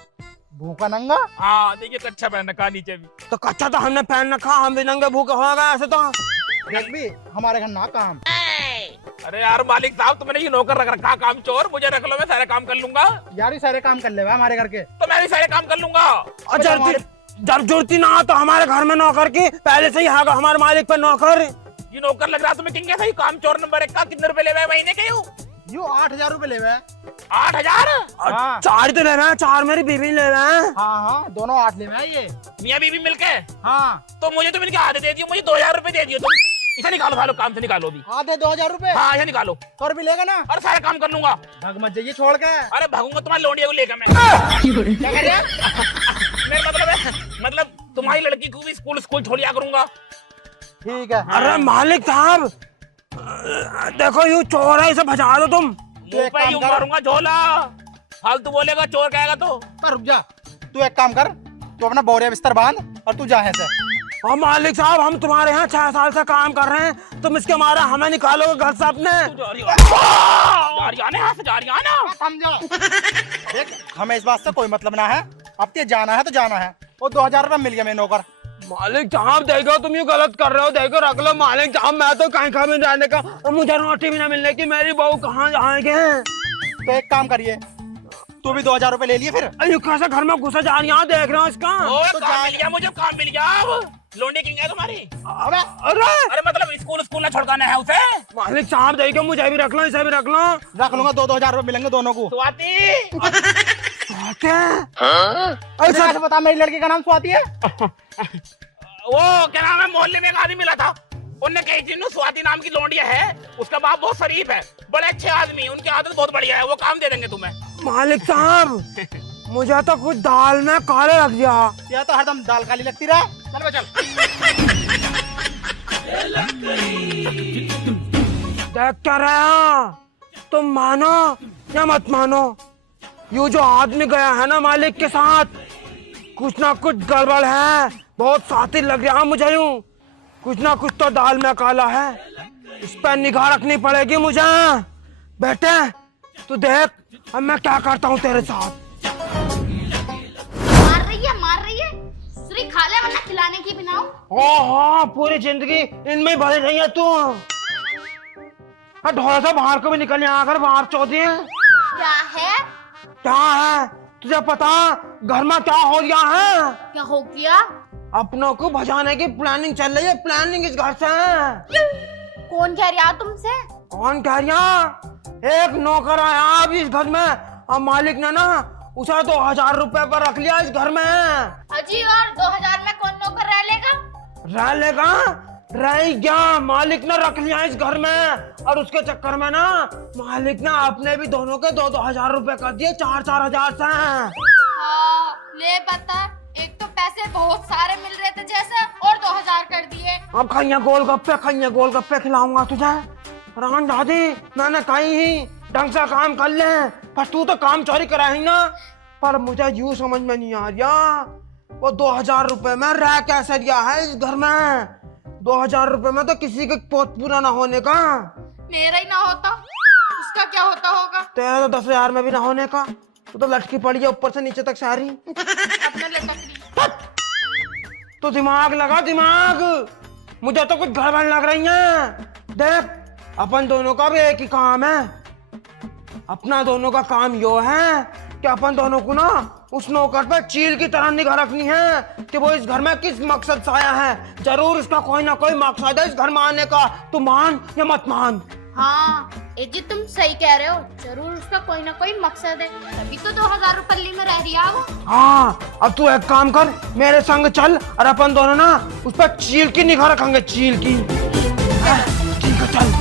भूखा नंगा? हाँ देखिए कच्चा पहन रखा नीचे भी। तो कच्चा तो हमने पहन रखा, हम भी नंगे भूखे हो गए ऐसे तो। देख भी हमारे घर ना काम। अरे यार मालिक साहब तुमने ये नौकर रख रखा काम चोर, मुझे रख लो मैं सारे काम कर लूंगा। यार ये सारे काम कर ले हमारे घर के। तो मैं भी सारे काम कर लूंगा। और जब जुड़ती ना तो हमारे घर में नौकर की पहले से ही है हमारे मालिक पे नौकर। ये नौकर लग रहा तुम्हें किंग सही काम चोर नंबर 1 का। कितने रुपए ले महीने के? यूं 8,000 रुपए ले हुए। 8,000? हाँ। 4 तो ले रहे हैं, 4 मेरी बीवी ले रहे हैं। हाँ दोनों 8 ले हुए ये। मियाँ बीवी मिलके? हाँ। तो मुझे तुम इनके आधे दे दियो, मुझे 2,000 रुपए दे दियो तुम। इसे निकालो सालों काम से निकालो भी। आधे 2,000 रुपए? हाँ इसे निकालो। कर भी लेगा ना? और सारा काम कर लूंगा। भग मत जाइए छोड़ के। अरे भागूंगा तुम्हारी लौंडिया को लेकर मैं। क्या कह रहे हैं? मेरा मतलब तुम्हारी लड़की को भी स्कूल छोड़िया करूंगा। ठीक है। अरे मालिक साहब देखो यूं चोर है, इसे भजा दो तुम। मुंह पे यूं मारूंगा झोला, फालतू बोलेगा चोर कहेगा तो। रुक जा, तू एक काम कर, तू अपना बोरिया बिस्तर बांध और तू जा यहाँ से। और मालिक साहब हम तुम्हारे यहाँ 6 साल से काम कर रहे हैं, तुम इसके मारे हमें निकालोगे घर से अपने। समझो। देख हमें इस बात से कोई मतलब ना है, अब ते जाना है तो जाना है। वो 2,000 रुपए मिल गया मेरे नौकर। मालिक साहब देखो तुम ये गलत कर रहे हो, देखो रख लो मालिक साहब, मैं तो कहीं कहीं जाने का और मुझे रोटी भी ना मिलने की, मेरी बहू कहाँ जाएंगे। तो एक काम करिए, तू भी 2,000 रुपए ले लिए फिर। अरे कैसे घर में घुसा जा रही देख रहे हो इसका। तो काम मिल गया मुझे, काम मिल गया। अब लोंडी किंग है तुम्हारी। अबे अरे मतलब स्कूल ना छोड़काना है उसे। मालिक साहब देखो मुझे भी रख लो, इसे भी रख लो। रख लूंगा, 2,000 रुपए मिलेंगे दोनों को। स्वाति ऐसा बता, मेरी लड़की का नाम स्वाति है। वो क्या नाम है, मोहल्ले में एक आदमी मिला था, उनने कही थी स्वाति नाम की लौंडिया है, उसका बाप बहुत शरीफ है, बड़े अच्छे आदमी, उनकी आदत बहुत बढ़िया है, वो काम दे देंगे तुम्हें। मालिक साहब मुझे तो कुछ दाल में काले लग गया। या तो हरदम दाल काली लगती रहा। चल बे चल। देख क्या रहे हो, तुम मानो या मत मानो, ये जो आदमी गया है ना मालिक के साथ, कुछ ना कुछ गड़बड़ है, बहुत साथी लग रहा मुझे यूं, कुछ ना कुछ तो दाल में काला है, इस पर निगाह रखनी पड़ेगी मुझे। बेटे तू देख अब मैं क्या करता हूँ तेरे साथ। मार रही है, सुरी खा ले वरना खिलाने की भी ना हो। ओहो पूरी जिंदगी इनमें भरी रही है तू। ढोला सा बाहर को भी निकल यहाँ कर, बाहर चौधरी। क्या है? क्या है तुझे पता घर में क्या हो गया है? क्या हो गया? अपनों को भजाने की प्लानिंग चल रही है। प्लानिंग इस घर से है। कौन कह रहा तुमसे? कौन कह रहा? एक नौकर आया अभी इस घर में और मालिक ने ना उसे 2000 रुपए पर रख लिया इस घर में। अजी और 2000 में कौन नौकर रह लेगा? रह लेगा? रह गया, मालिक ने रख लिया इस घर में। और उसके चक्कर में ना मालिक ने अपने भी दोनों के 2-2 हजार रुपए कर दिए, 4-4 हजार से। हाँ, ले बता, एक तो पैसे बहुत सारे मिल रहे थे जैसे, और 2000 कर दिए। अब खाइए गोलगप्पे खिलाऊंगा तुझे। रान दादी मैंने कही ही ढंग से काम कर ले, पर तू तो काम चोरी करा ही ना। पर मुझे यूं समझ में नहीं आ रहा वो 2000 रुपए में रह कैसे दिया है इस घर में। 2000 रुपए में तो किसी के पोत पूरा ना होने का। मेरा ही ना होता, उसका क्या होता होगा? तेरा तो 10,000 में भी ना होने का। तू तो लटकी पड़ी है ऊपर से नीचे तक सारी। अपना लटक तो दिमाग लगा, दिमाग। मुझे तो कुछ गड़बड़ लग रही है। देख अपन दोनों का भी एक ही काम है। अपना दोनों का काम यो है कि अपन दोनों को ना उस नौकर पर चील की तरह निगाह रखनी है कि वो इस घर में किस मकसद से आया है। जरूर इसका कोई ना कोई मकसद है इस घर में आने का। तू मान या मत मान। हाँ जी, तुम सही कह रहे हो, जरूर उसका कोई ना कोई मकसद है, तभी तो 2000 रुपये में रह रही है वो। हाँ अब तू एक काम कर, मेरे संग चल और अपन दोनों ना उस पर चील की निगाह रखेंगे, चील की। ठीक है चल।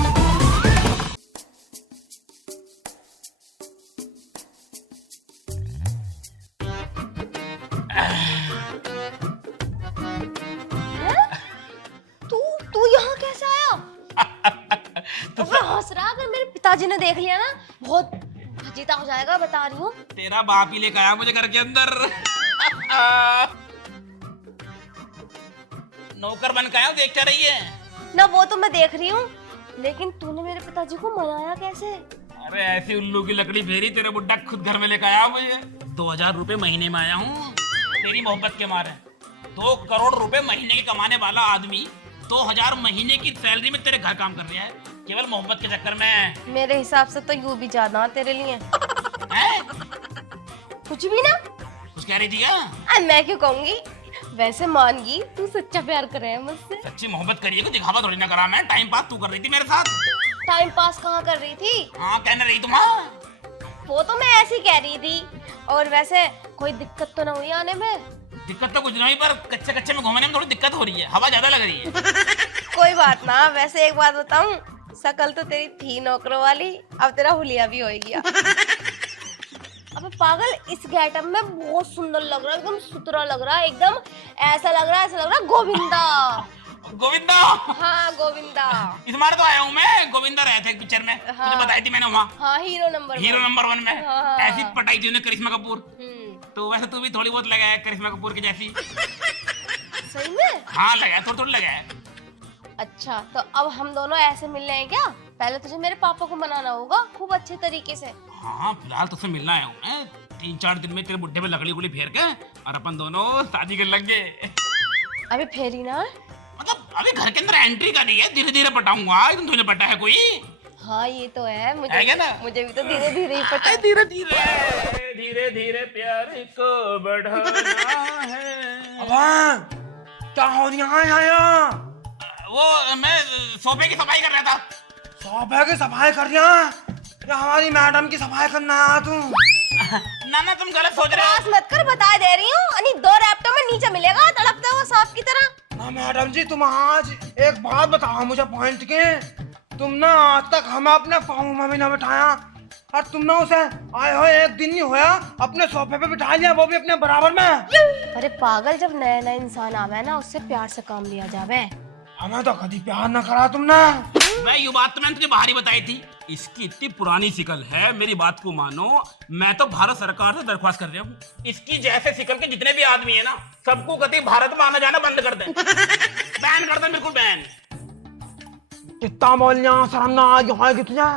तू यहाँ कैसे आया? तो मैं हंस रहा, अगर मेरे पिताजी ने देख लिया ना बहुत फजीता हो जाएगा, बता रही हूँ। तेरा बाप ही लेकर आया मुझे घर के अंदर। नौकर बन के आया, देख क्या रही है? ना वो तो मैं देख रही हूँ, लेकिन तूने मेरे पिताजी को मनाया कैसे? अरे ऐसी उल्लू की लकड़ी फेरी, तेरे बुड्ढा खुद घर में लेकर आया मुझे। 2000 रुपए महीने में आया हूँ तेरी मोहब्बत के मारे। 2 करोड़ रुपए महीने के कमाने वाला आदमी 2000 महीने की सैलरी में तेरे घर काम कर रहा है, केवल मोहब्बत के चक्कर में। मेरे हिसाब से तो यूं भी ज्यादा तेरे लिए। हैं? कुछ भी ना। कुछ कह रही थी क्या? मैं क्यों कहूंगी, वैसे मान गई तू सच्चा प्यार कर रहा है मुझसे। सच्ची मोहब्बत करिए, को दिखावा थोड़ी ना करा मैं। टाइम पास तू कर रही थी मेरे साथ। टाइम पास कहाँ कर रही थी? हाँ कहने रही तुम। हाँ वो तो मैं ऐसे ही कह रही थी। और वैसे कोई दिक्कत तो ना हुई आने में? दिक्कत तो कुछ नहीं, पर कच्चे कच्चे में घूमने में थोड़ी दिक्कत हो रही है, हवा ज्यादा लग रही है। कोई बात ना। वैसे एक बात बताऊं, शकल तो तेरी थी नौकरों वाली, अब तेरा हुलिया भी हो गया। अबे पागल, इस गेटअप में बहुत सुंदर लग रहा है, एकदम सुथरा लग रहा है, एकदम ऐसा लग रहा है गोविंदा। गोविंदा? हाँ गोविंदा। इस बार तो आया हूँ मैं, गोविंदा रहे थे पिक्चर में। हाँ। तुझे बताई थी मैंने वहाँ। हाँ हीरो नंबर 1 में। हाँ। ऐसी पटाई थी उन्हें करिश्मा कपूर। तो वैसे तू भी थोड़ी बहुत लगा है करिश्मा कपूर की जैसी। सही में? हाँ लगा है, थोड़ी लगा है। अच्छा तो अब हम दोनों ऐसे मिलने हैं क्या? पहले तुझे मेरे पापा को मनाना होगा खूब अच्छे तरीके से। हाँ फिलहाल तुझसे मिलना आया हूँ मैं। 3-4 दिन में तेरे बुड्ढे पे लकड़ी गुड़ी फेर के और अपन दोनों शादी कर लेंगे। अभी फेरी ना? मतलब अभी घर के अंदर एंट्री करी है, धीरे धीरे पटाऊंगा। एकदम तुझे पटा है कोई? हाँ ये तो है, मुझे है क्या ना? मुझे भी तो धीरे धीरे ही पता है। धीरे धीरे धीरे धीरे प्यार को बढ़ाना है। अब क्या हो रहा है यहाँ? वो मैं सोफे की सफाई कर रहा था। सोफे की सफाई कर रहा? या हमारी मैडम की सफाई करना है तू? ना तुम गलत सोच रहे बकवास हो। मत कर, बता दे रही हूँ। अनि 2 रैप्टो में नीचे मिलेगा तड़पता हुआ सांप की तरह। ना मैडम जी, तुम आज एक बात बताओ मुझे पॉइंट के। तुम ना आज तक हमें अपने पाँव में भी ना बिठाया, और तुमने उसे आए हो 1 दिन नहीं हुआ अपने सोफे पे बिठा लिया, वो भी अपने बराबर में। अरे पागल, जब नया नया इंसान आवे ना उससे प्यार से काम लिया जावे। हमें तो कभी प्यार न करा तुमने। मैं ये बात तो मैंने तुझे बाहर ही बताई थी। इसकी इतनी पुरानी शिकल है, मेरी बात को मानो। मैं तो भारत सरकार से दरख्वास्त कर रहा हूँ, इसकी जैसे शिकल के जितने भी आदमी है ना, सबको कभी भारत में आना जाना बंद कर दे। बैन कर दे, बिल्कुल बैन। कितना बोलना शर्म ना आज है कि तुझे?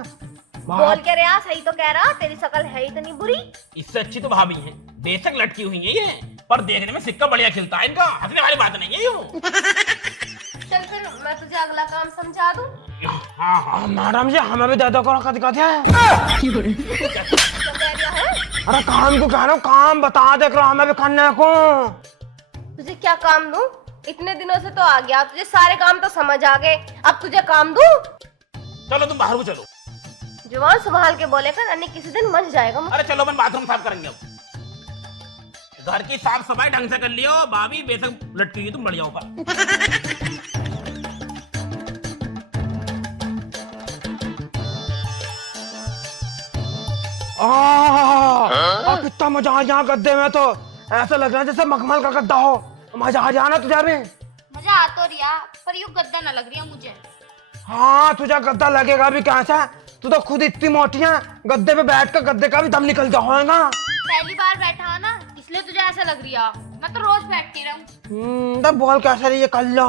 बोल के रहा, सही तो कह रहा, तेरी शकल है इतनी बुरी। इससे अच्छी तो भाभी है, बेशक लटकी हुई है ये, पर देखने में सिक्का बढ़िया खिलता है इनका। हंसने वाली बात नहीं है ये। चल फिर मैं तुझे अगला काम समझा दूं। हाँ, मैडम जी हमें भी दे दो करो दिखाते हैं। क्या कह रहा है? अरे काम को कह रहा हूँ, काम बता देख रहा हमें भी करने को। तुझे क्या काम दूं? इतने दिनों से तो आ गया, तुझे सारे काम तो समझ आ गए, अब तुझे काम दूं? चलो तुम बाहर को चलो। जुबान संभाल के बोले कर, अन्य किसी दिन मच जाएगा। अरे चलो अपन बाथरूम साफ करेंगे अब। घर की साफ सफाई ढंग से कर लियो, भाभी बेशक लटकी हुई तुम बढ़िया ऊपर। कितना मजा आ यहाँ गद्दे में, तो ऐसा लग रहा है जैसे मखमल का गद्दा हो। मजा आ जाना तुझे भी। मजा आ तो रिया, पर यूं गद्दा ना लग रही है मुझे। हाँ तुझे गद्दा लगेगा भी कैसा, तू तो खुद इतनी मोटी है, गद्दे पे बैठ कर गद्दे का भी दम निकल जाएगा। पहली बार बैठा है ना, इसलिए तुझे ऐसा लग रही है। मैं तो रोज बैठती रहूं। तब बोल कैसा रही है कल्ला।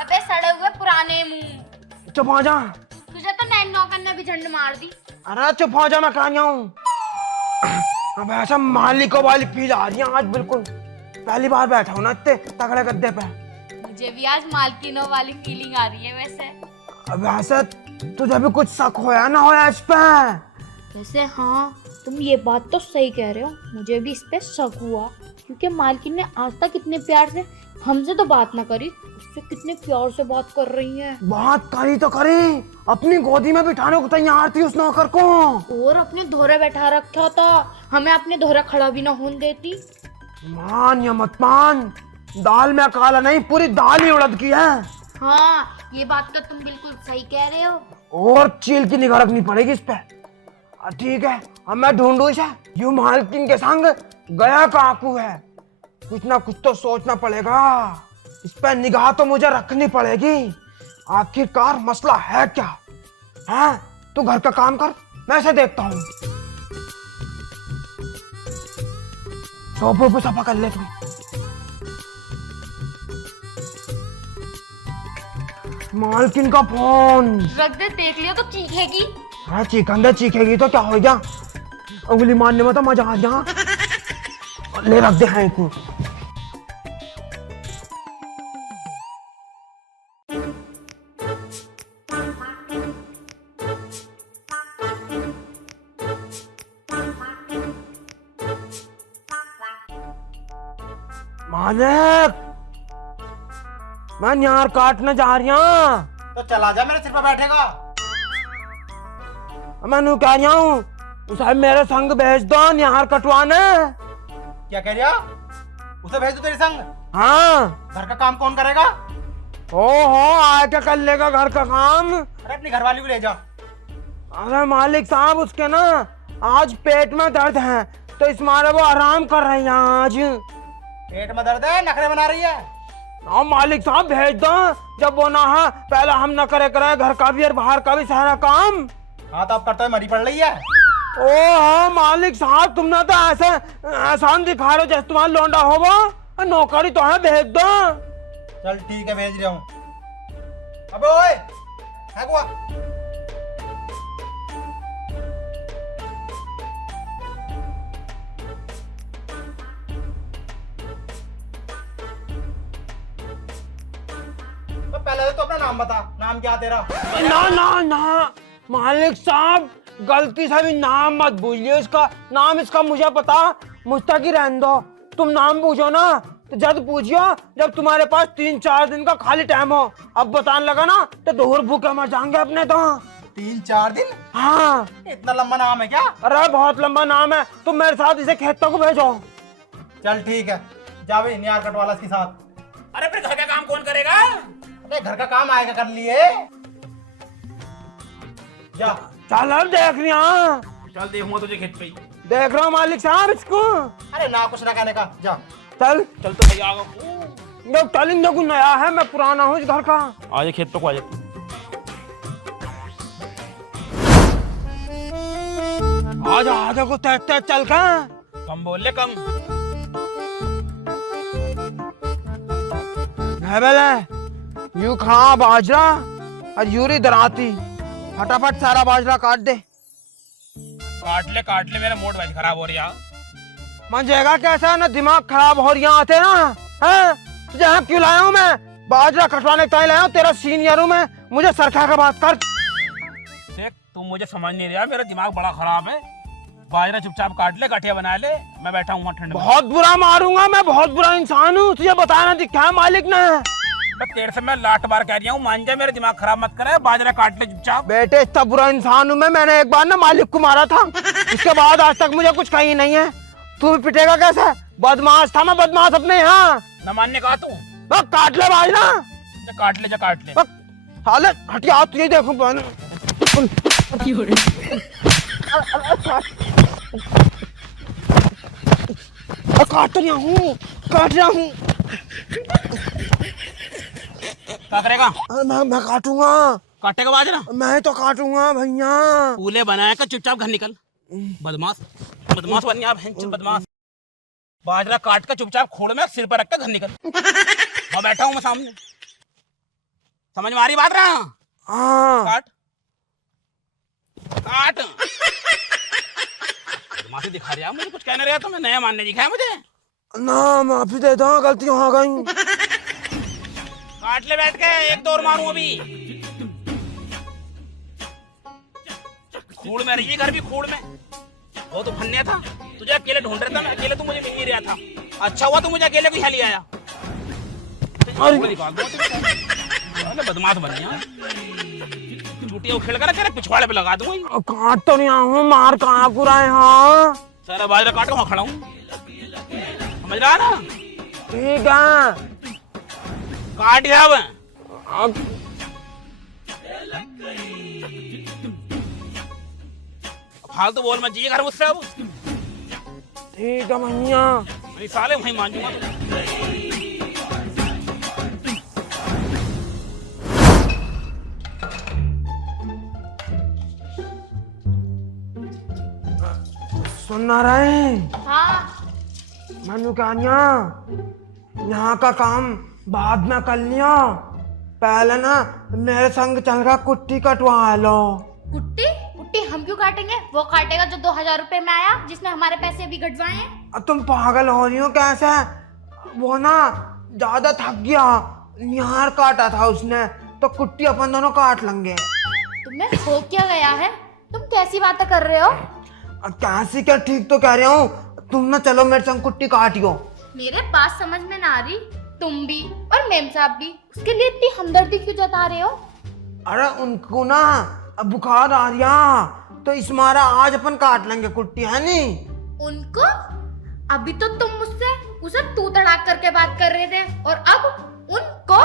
अबे सड़े हुए पुराने मुंह, चुप हो जा। तुझे तो नैन नौकन ने भी झंड मार दी। अरे चुप हो जा, मैं कहाँ जाऊँ। अब ऐसा मालिक वाली फील आ रही है आज बिल्कुल। पहली बार बैठा हूँ ना इतने तगड़े गद्दे पे। मुझे भी आज मालकिनों वाली फीलिंग आ रही है वैसे। अब ऐसा तुझे भी कुछ शक होया ना होया इस पे? वैसे हाँ, तुम ये बात तो सही कह रहे हो, मुझे भी इस पे शक हुआ, क्योंकि मालकिन ने आज तक इतने प्यार से हमसे तो बात ना करी, उससे कितने प्यार से बात कर रही है। बात करी तो करी, अपनी गोदी में बिठाने को तैयार थी उस नौकर को, और अपने धोरे बैठा रखा था, हमें अपने धोरे खड़ा भी ना होने देती। मान या मत मान, दाल में काला नहीं, पूरी दाल ही उड़द की है। हाँ, ये बात तो तुम बिल्कुल सही कह रहे हो। और चील की निगाह रखनी पड़ेगी इस पे। ठीक है, अब मैं ढूंढू इसे। यू मालकिन के संग गया काकू है, कुछ ना कुछ तो सोचना पड़ेगा। इस पे निगाह तो मुझे रखनी पड़ेगी। आखिरकार मसला है क्या? हाँ, तू घर का काम कर, मैं इसे देखता हूँ। सोफे पे सफा कर ले तू। मालकिन का फोन। रख दे, देख लियो तो चीखेगी। हाँ चीखंदे, चीखेगी तो क्या हो गया, उंगली मारने में तो मजा आ गया। ले रख दे हैं तू। मालिक, मैं न्यार काटने जा रही हूँ। तो चला जा, मेरे सिर पर बैठेगा। मैं नू कह रहा हूँ, उसे मेरे संग भेज दो न्यार कटवाने। क्या कह रहा? उसे भेज दो तेरे संग? हाँ। घर का काम कौन करेगा? हो आके कर लेगा घर का काम। अरे अपनी घरवाली को ले जा। अरे मालिक साहब, उसके ना आज पेट में दर्द है, तो इस मारे वो आराम कर रहे हैं आज। पेट में दर्द है, नखरे बना रही है। हाँ मालिक साहब भेज दो, जब वो ना है पहले हम न करे घर का भी और बाहर का भी सारा काम। हाँ तो अब करते हुए मरी पड़ रही है। ओह मालिक साहब, तुम ना तो ऐसे एहसान दिखा रहे हो जैसे तुम्हारा लौंडा हो वो, नौकरी तो है, भेज दो। चल ठीक है, भेज रहा हूँ। अबे ओए, है हुआ? तो पहले तो अपना नाम बता, नाम क्या तेरा? ना ना ना मालिक साहब, गलती से भी नाम मत भूलिए इसका। नाम इसका मुझे पता, मुझतक ही रहने दो। तुम नाम पूछो ना तो जब पूछियो जब तुम्हारे पास 3-4 दिन का खाली टाइम हो। अब बताने लगा ना तो ढोर भूखे मर जाएंगे अपने तो। 3-4 दिन? हाँ। इतना लंबा नाम है क्या? अरे बहुत लंबा नाम है, तुम मेरे साथ इसे खेतों को भेजो। चल ठीक है, जा भाई न्यार कटवाला के साथ। अरे फिर घर का काम कौन करेगा? अरे घर का काम आएगा कर लिए। जा। चल अब देख रहा, चल देखूंगा तुझे खेत पे ही। देख रहा हूँ मालिक साहब इसको। अरे ना कुछ ना कहने का, जा। चल चल तो भैया आगा। जब टलिंग कुछ नया है, मैं पुराना हूँ इस घर का। आजे खेत को आजे। आजा आजा को तेज तेज चल का। कम बोल ले, कम। यू खा बाजरा और यूरी दराती, फटाफट सारा बाजरा काट दे। काट ले, मेरा मूड वैसे खराब हो रहा। मंजेगा कैसा ना, दिमाग खराब हो रही आते ना। हैं तुझे यहाँ क्यों लाया हूँ मैं? बाजरा कटवाने तय लाया हूँ, तेरा सीनियर हूँ मैं, मुझे सरखा का बात कर। देख तू मुझे समझ नहीं रहा, मेरा दिमाग बड़ा खराब है। बाजरा चुपचाप काट ले, गठिया बना ले, मैं बैठा हूँ ठंड में। बहुत बुरा मारूंगा, मैं बहुत बुरा इंसान हूँ, तुझे बताना दिखा मालिक ने। तेरे से मैं लाट बार कह रहा हूँ, मान जा, मेरा दिमाग खराब मत करे, बाजरा काट ले चुपचाप। बेटे इतना बुरा इंसान हूँ मैं, मैंने एक बार ना मालिक को मारा था, इसके बाद आज तक मुझे कुछ कही नहीं है। तू भी पिटेगा कैसे? बदमाश था मैं, बदमाश अपने यहाँ। न मानने का तू काट ले बाजरा, काट ले, जा काट ले। साले हटिया, तुझे देखूं बहन। काट रहा हूँ, काट रहा हूँ। क्या करेगा? मैं काटूंगा। काटेगा बाजरा? मैं तो काटूंगा भैया। फूले बनाया कर, चुपचाप घर निकल। बदमाश, बदमाश बन गया, बदमाश। बाजरा काट कर चुपचाप खोड़ में सिर पर रख कर घर निकल। मैं बैठा हूँ मैं सामने, समझ में आ रही बात? रहा हाँ काट काट। बदमाशी दिखा रहा मुझे, कुछ कहने रहा तो मैं नया मानने दिखाया मुझे ना, माफी दे दो, गलती हो गई। काट ले बैठ के, एक दो और मारूं अभी। खूड़ में रही घर भी, खूड़ में। वो तो फन्ने था, तुझे अकेले ढूंढ रहा था मैं, अकेले तू मुझे मिल नहीं रहा था। अच्छा हुआ तू मुझे अकेले को यहाँ ले आया। बदमाश बन गया, चूटिया उखेड़ कर तेरे पिछवाड़े पे लगा दूंगा। काट तो नहीं हूँ, मार कहाँ पूरा है। हाँ सारा बाजरा काट वहाँ खड़ा हूँ, समझ रहा ना? ठीक है, काट गया अब। फालतू बोल मत जाइए घर मुझसे अब। ठीक है भैया। मेरी साले वहीं मान दूंगा तुझे। सुनना रहे? हाँ मनु कहानिया, यहाँ का काम बाद में कर लिया, पहले ना मेरे संग चल रहा कुट्टी कटवा लो। कुट्टी कुट्टी हम क्यों काटेंगे? वो काटेगा जो 2000 रुपए में आया, जिसने हमारे पैसे अभी घटवाए हैं। तुम पागल हो रही हो कैसे? वो ना ज्यादा थक गया, निहार काटा था उसने, तो कुट्टी अपन दोनों काट लेंगे। तुम्हें हो क्या गया है? तुम कैसी बातें कर रहे हो? कैसी क्या, ठीक तो कह रहा हूँ। तुम ना चलो मेरे संग कुट्टी काटियो। मेरे पास समझ में ना आ रही, तुम भी और मेम साहब भी उसके लिए इतनी हमदर्दी क्यों जता रहे हो? अरे उनको ना अब बुखार आ रहा, तो इस मारा आज अपन काट लेंगे कुट्टी, है नी? उनको? अभी तो तुम मुझसे उसे तू तड़ाक करके बात कर रहे थे, और अब उनको?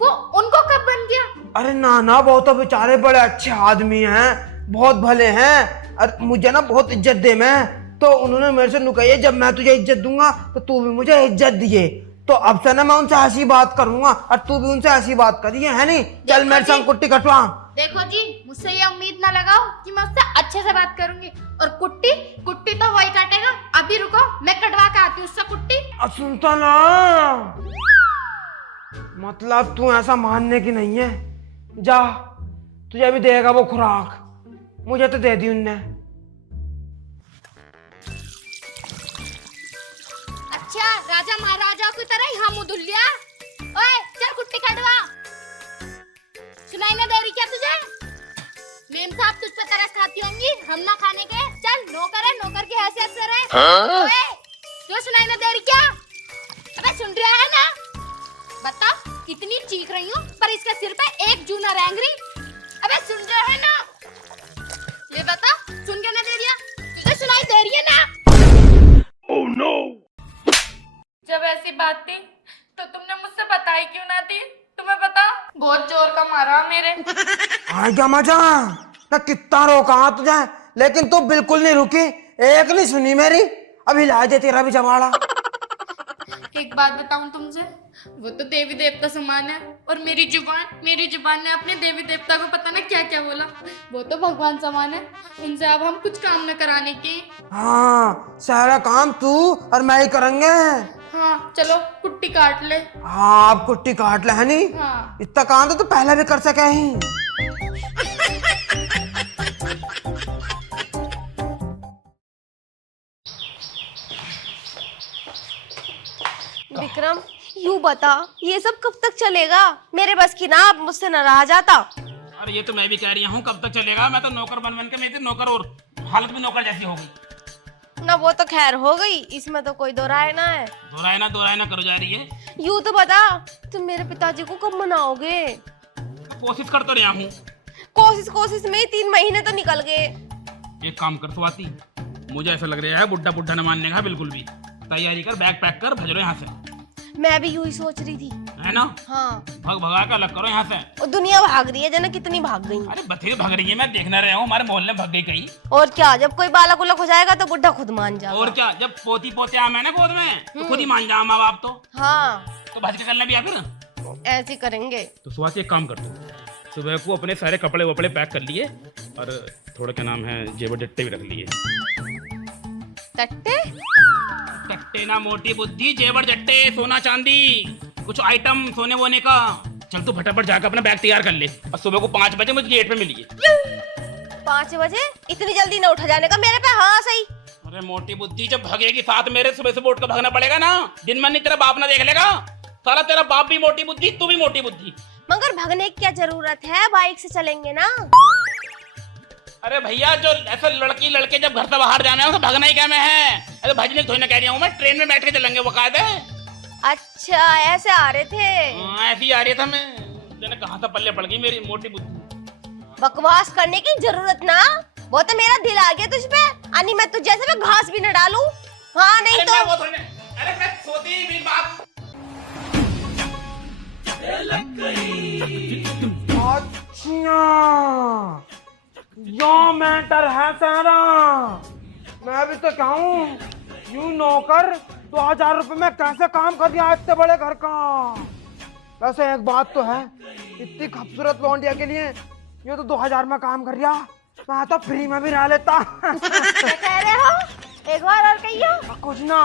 वो उनको कब बन गया? अरे ना, वो तो बेचारे बड़े अच्छे आदमी हैं, बहुत भले हैं, और मुझे ना बहुत इज्जत दे मैं, तो उन्होंने मेरे से नुकाई, जब मैं तुझे इज्जत दूंगा तो तू भी मुझे इज्जत दिए, तो अब से ना मैं उनसे ऐसी बात करूंगा और तू भी उनसे ऐसी बात करिए, है नहीं? चल मेरे संग कुट्टी कटवा। देखो जी, मुझसे ये उम्मीद ना लगाओ कि मैं उससे अच्छे से बात करूंगी, और कुट्टी कुट्टी तो वही काटेगा। अभी रुको, मैं कटवा के आती हूँ उससे कुट्टी। सुनता ना, मतलब तू ऐसा मानने की नहीं है, जा, तुझे भी देगा वो खुराक, मुझे तो दे दी उनने। अच्छा, राजा महाराजा की तरह यहाँ मुँह धुल लिया। ओए चल कुट्टी कटवा। सुनाई ना दे रही क्या तुझे? मेम साहब तुझ पे तरस खाती होंगी, हम ना खाने के। चल नौकर है, नौकर की हैसियत से रहे। ओए तो सुनाई ना दे रही क्या? अबे सुन रहा है ना? बता, कितनी चीख रही हूँ पर इसके सिर पे एक जू ना रेंग रही। अबे सुन रहा है ना? ये बता, सुन के ना दे दिया? तुझे सुनाई दे रही है ना? Oh no! जब ऐसी बात थी तो तुमने मुझसे बताई क्यों ना थी? तुम्हें पता, बहुत जोर का मारा मेरे। आएगा मजा ना, कितना रोका तुझे, लेकिन तू बिल्कुल नहीं रुकी, एक नहीं सुनी मेरी, अभी ला दे तेरा भी जवाड़ा। एक बात बताऊं तुमसे, वो तो देवी देवता समान है, और मेरी जुबान ने अपने देवी देवता को पता ना क्या क्या बोला। वो तो भगवान समान है, उनसे अब हम कुछ काम न कराने के। हाँ, सारा काम तू और मैं ही करेंगे। हाँ चलो कुट्टी काट ले। हाँ अब कुट्टी काट ले, है नी? हाँ। इतना काम तो तू पहले भी कर सके ही। विक्रम, यूं बता, ये सब कब तक चलेगा? मेरे बस की ना, अब मुझसे न रहा जाता। अरे ये तो मैं भी कह रही हूँ, कब तक चलेगा? मैं तो नौकर बन बन के मेरी तो नौकर और हालत भी नौकर जैसी हो गई। ना वो तो खैर हो गई, इसमें तो कोई दो राय ना है। दो राय ना करो जा रही है। यूं तो बता, तुम मेरे पिताजी को कब मनाओगे? कोशिश कर तो रहा हूँ। कोशिश में ही 3 महीने तो निकल गए। एक काम कर स्वाति, मुझे ऐसा लग रहा है बुड्ढा बुड्ढा न मानने का बिल्कुल भी। तैयारी कर, बैग पैक कर, भज लो यहाँ से। मैं भी यूं ही सोच रही थी। है ना? हाँ। भगा कर अलग करो यहाँ से। और दुनिया भाग रही है, जना कितनी भाग गई। अरे बथेरी भाग रही है, मैं देखना रहा हूँ, हमारे मोहल्ले में भाग गई कहीं। और क्या, जब कोई बालक उलक हो जाएगा तो बुढ़ा खुद मान जाएगा। और क्या, जब पोती पोते आम है ना गोद में तो खुद ही मान जा माँ बाप तो। हाँ, तो भज के करना भी आ फिर। ऐसे करेंगे। तो स्वाति एक काम कर तू, सुबह को अपने सारे कपड़े वपड़े पैक कर लिए और थोड़ा क्या नाम है जेवर जट्टे भी रख लिए। टट्टे? टट्टे ना मोटी बुद्धि, जेवर जट्टे, सोना चांदी, कुछ आइटम सोने वोने का। चल तू फटाफट जाकर अपना बैग तैयार कर ले और सुबह को 5 बजे मुझे गेट पे मिलिए। 5 बजे? इतनी जल्दी न उठा जाने का मेरे पे। हाँ सही। अरे मोटी बुद्धि, जब भगेगी साथ मेरे, सुबह सुबह उठ कर भागना पड़ेगा ना। दिन में नहीं तेरा बाप ना देख लेगा। साला तेरा बाप भी मोटी बुद्धि, तू भी मोटी बुद्धि। मगर भगने की क्या जरूरत है, बाइक से चलेंगे ना। अरे भैया, जो ऐसे लड़की लड़के जब घर से बाहर जाना है तो भगना ही क्या में है। अरे भजने थोड़ी ना कह रही हूँ मैं, ट्रेन में बैठ के चलेंगे वो कायदे। अच्छा, ऐसे आ रहे थे। ऐसी आ रही था मैं, मैंने कहाँ से पल्ले पड़ गई मेरी मोटी बुद्धि। बकवास करने की जरूरत ना, वो तो मेरा दिल आ गया तुझ पे। अनि मैं तुझ जैसे मैं घास भी न डालूं। हाँ नहीं अरे तो मैं वो थोड़ी ना, अरे मैं सोती भी बात। अच्छा, यो मैटर है सारा। मैं भी तो कहूँ, यूं नौकर 2000 रुपए में कैसे काम कर दिया इतने बड़े घर का। वैसे एक बात तो है, इतनी खूबसूरत लौंडिया के लिए ये तो 2000 में काम कर दिया। मैं तो फ्री में भी रह लेता। क्या कह रहे हो? एक बार और कहियो। कुछ ना,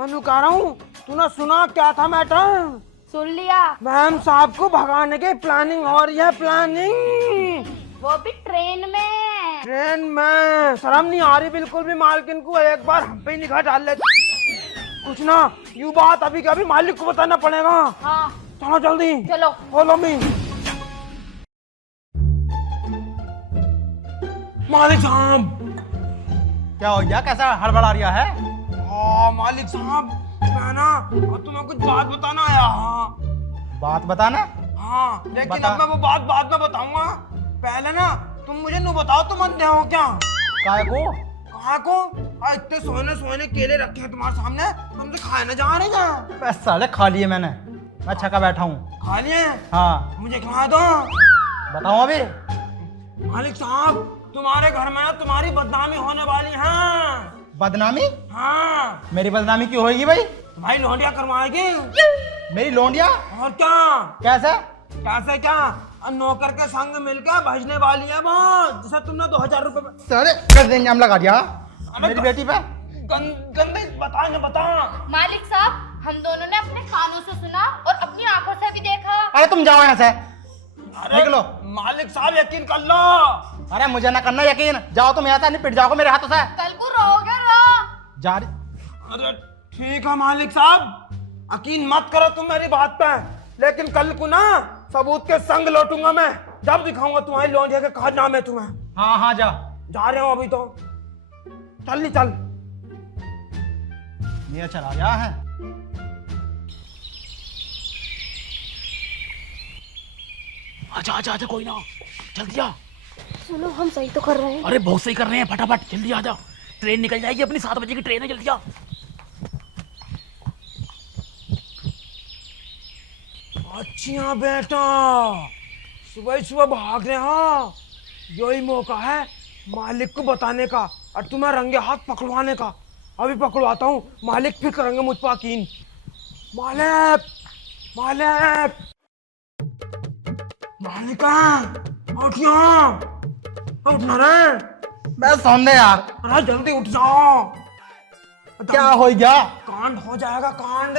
मैं कह रहा हूँ, तूने सुना क्या था मैटर? सुन लिया। मैम साहब को भगाने की प्लानिंग हो रही है। प्लानिंग वो भी ट्रेन में। ट्रेन में? शर्म नहीं आ रही बिल्कुल भी मालकिन को? एक बार हम पे ही निगाह डाल ले। कुछ ना, यू बात अभी के अभी मालिक को बताना पड़ेगा। हाँ चलो जल्दी, चलो। Follow me. मालिक साहब। क्या हो गया, कैसा हड़बड़ा रिया है? हाँ मालिक साहब, मैं ना तुम्हें कुछ बात बताना आया। हाँ बात बताना? हाँ, लेकिन बता। अब मैं वो बात बाद में बताऊंगा। पहले ना तुम मुझे नू बताओ, तुम अंधे हो क्या? काय को? कहाँ को? इतने सोने सोने केले रखे हैं तुम्हारे सामने, तुमसे खाए ना जा रहे क्या? बस साले खा लिए मैंने, मैं छका बैठा हूँ। खा लिए? हाँ मुझे खिला दो। बताओ अभी। मालिक साहब, तुम्हारे घर में ना तुम्हारी बदनामी होने वाली है। बदनामी? हाँ। मेरी बदनामी क्यों होगी भाई? भाई लौंडिया करवाएगी। मेरी लौंडिया? और क्या? कैसे? कैसे क्या? नौकर के संग मिलकर भजने वाली है वो, जिसे तुमने 2000 रुपए सारे गंदे इंजाम लगा दिया मेरी बेटी पे। गंदे बता न बता। मालिक साहब, हम दोनों ने अपने कानों से सुना और अपनी आंखों से भी देखा। अरे तुम जाओ यहाँ से, अरे निकलो। मालिक साहब यकीन कर लो। अरे मुझे ना करना यकीन, जाओ तुम यहाँ से, नहीं पिट जाओगे मेरे हाथों से। कल को रहोगे रो। जा रही। अरे ठीक है मालिक साहब, यकीन मत करो तुम मेरी बात पे, लेकिन कल को ना सबूत के संग लौटूंगा मैं, जब दिखाऊंगा तुम्हारी लौंडिया के कहा नाम है तुम्हें। हाँ हाँ जा। जा रहे हो अभी तो। चल नहीं चल। ये चला गया है। आजा आजा आजा, कोई ना, जल्दी आ। सुनो, हम सही तो कर रहे हैं। अरे बहुत सही कर रहे हैं, फटाफट जल्दी आ जा, ट्रेन निकल जाएगी अपनी, 7 बजे की ट्रेन है, जल्दी आ। अच्छा बेटा, सुबह सुबह भाग रहे हो, यही मौका है मालिक को बताने का और तुम्हें रंगे हाथ पकड़वाने का। अभी पकड़वाता हूँ, मालिक फिर करेंगे मुझ पर यकीन। मालिक, मालिक, मालिका, उठियो, उठना रे। मैं सोने यार। अरे जल्दी उठ जाओ। क्या हो गया? कांड हो जाएगा, कांड।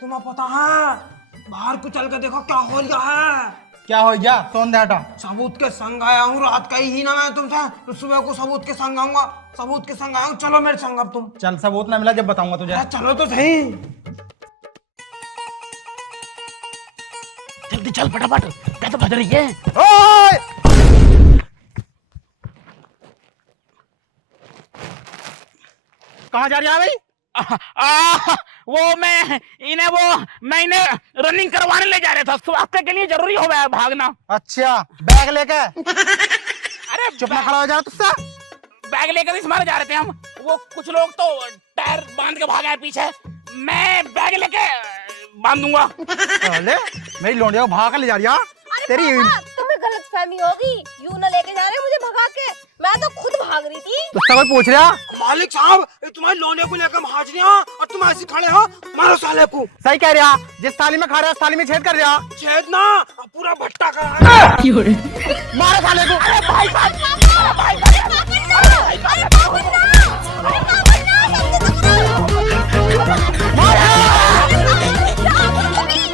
तुम्हें पता है, बाहर को चल के देखो क्या हो गया है। क्या हो गया? सोन दे हटा। सबूत के संग आया हूँ, रात का ही ना मैं तुमसे, तो सुबह को सबूत के संग आऊंगा। सबूत के संग आया हूँ, चलो मेरे संग अब तुम। चल सबूत ना मिला जब बताऊंगा तुझे। अरे चलो तो सही। जल्दी चल फटाफट, क्या तो भज रही है। ओए! कहाँ जा रही है भाई? मैं इन्हें रनिंग करवाने ले जा रहा था, स्वास्थ्य के लिए जरूरी हो गया है भागना। अच्छा, बैग लेके अरे चुप ना खड़ा हो जा तुझसे। बैग लेकर इस मारे जा रहे थे हम, वो कुछ लोग तो टायर बांध के भागा है पीछे, मैं बैग लेके बांध दूंगा। अरे मेरी लोंडिया को भाग कर ले जा रही है। अरे तेरी पापा, तुम्हें गलतफहमी होगी, यूं ना लेके जा रहे मुझे भगा के, मैं तो खुद भाग रही थी। तुझसे कोई पूछ रहा? मालिक साहब, ये तुम्हारे लोने को लेकर भाज रहे हैं और तुम ऐसे खड़े हो, मारो साले को। सही कह रहा, जिस थाली में खा रहा है उस थाली में छेद कर रहा। छेद ना, पूरा भट्टा करा। मारो साले को। अरे भाई साहब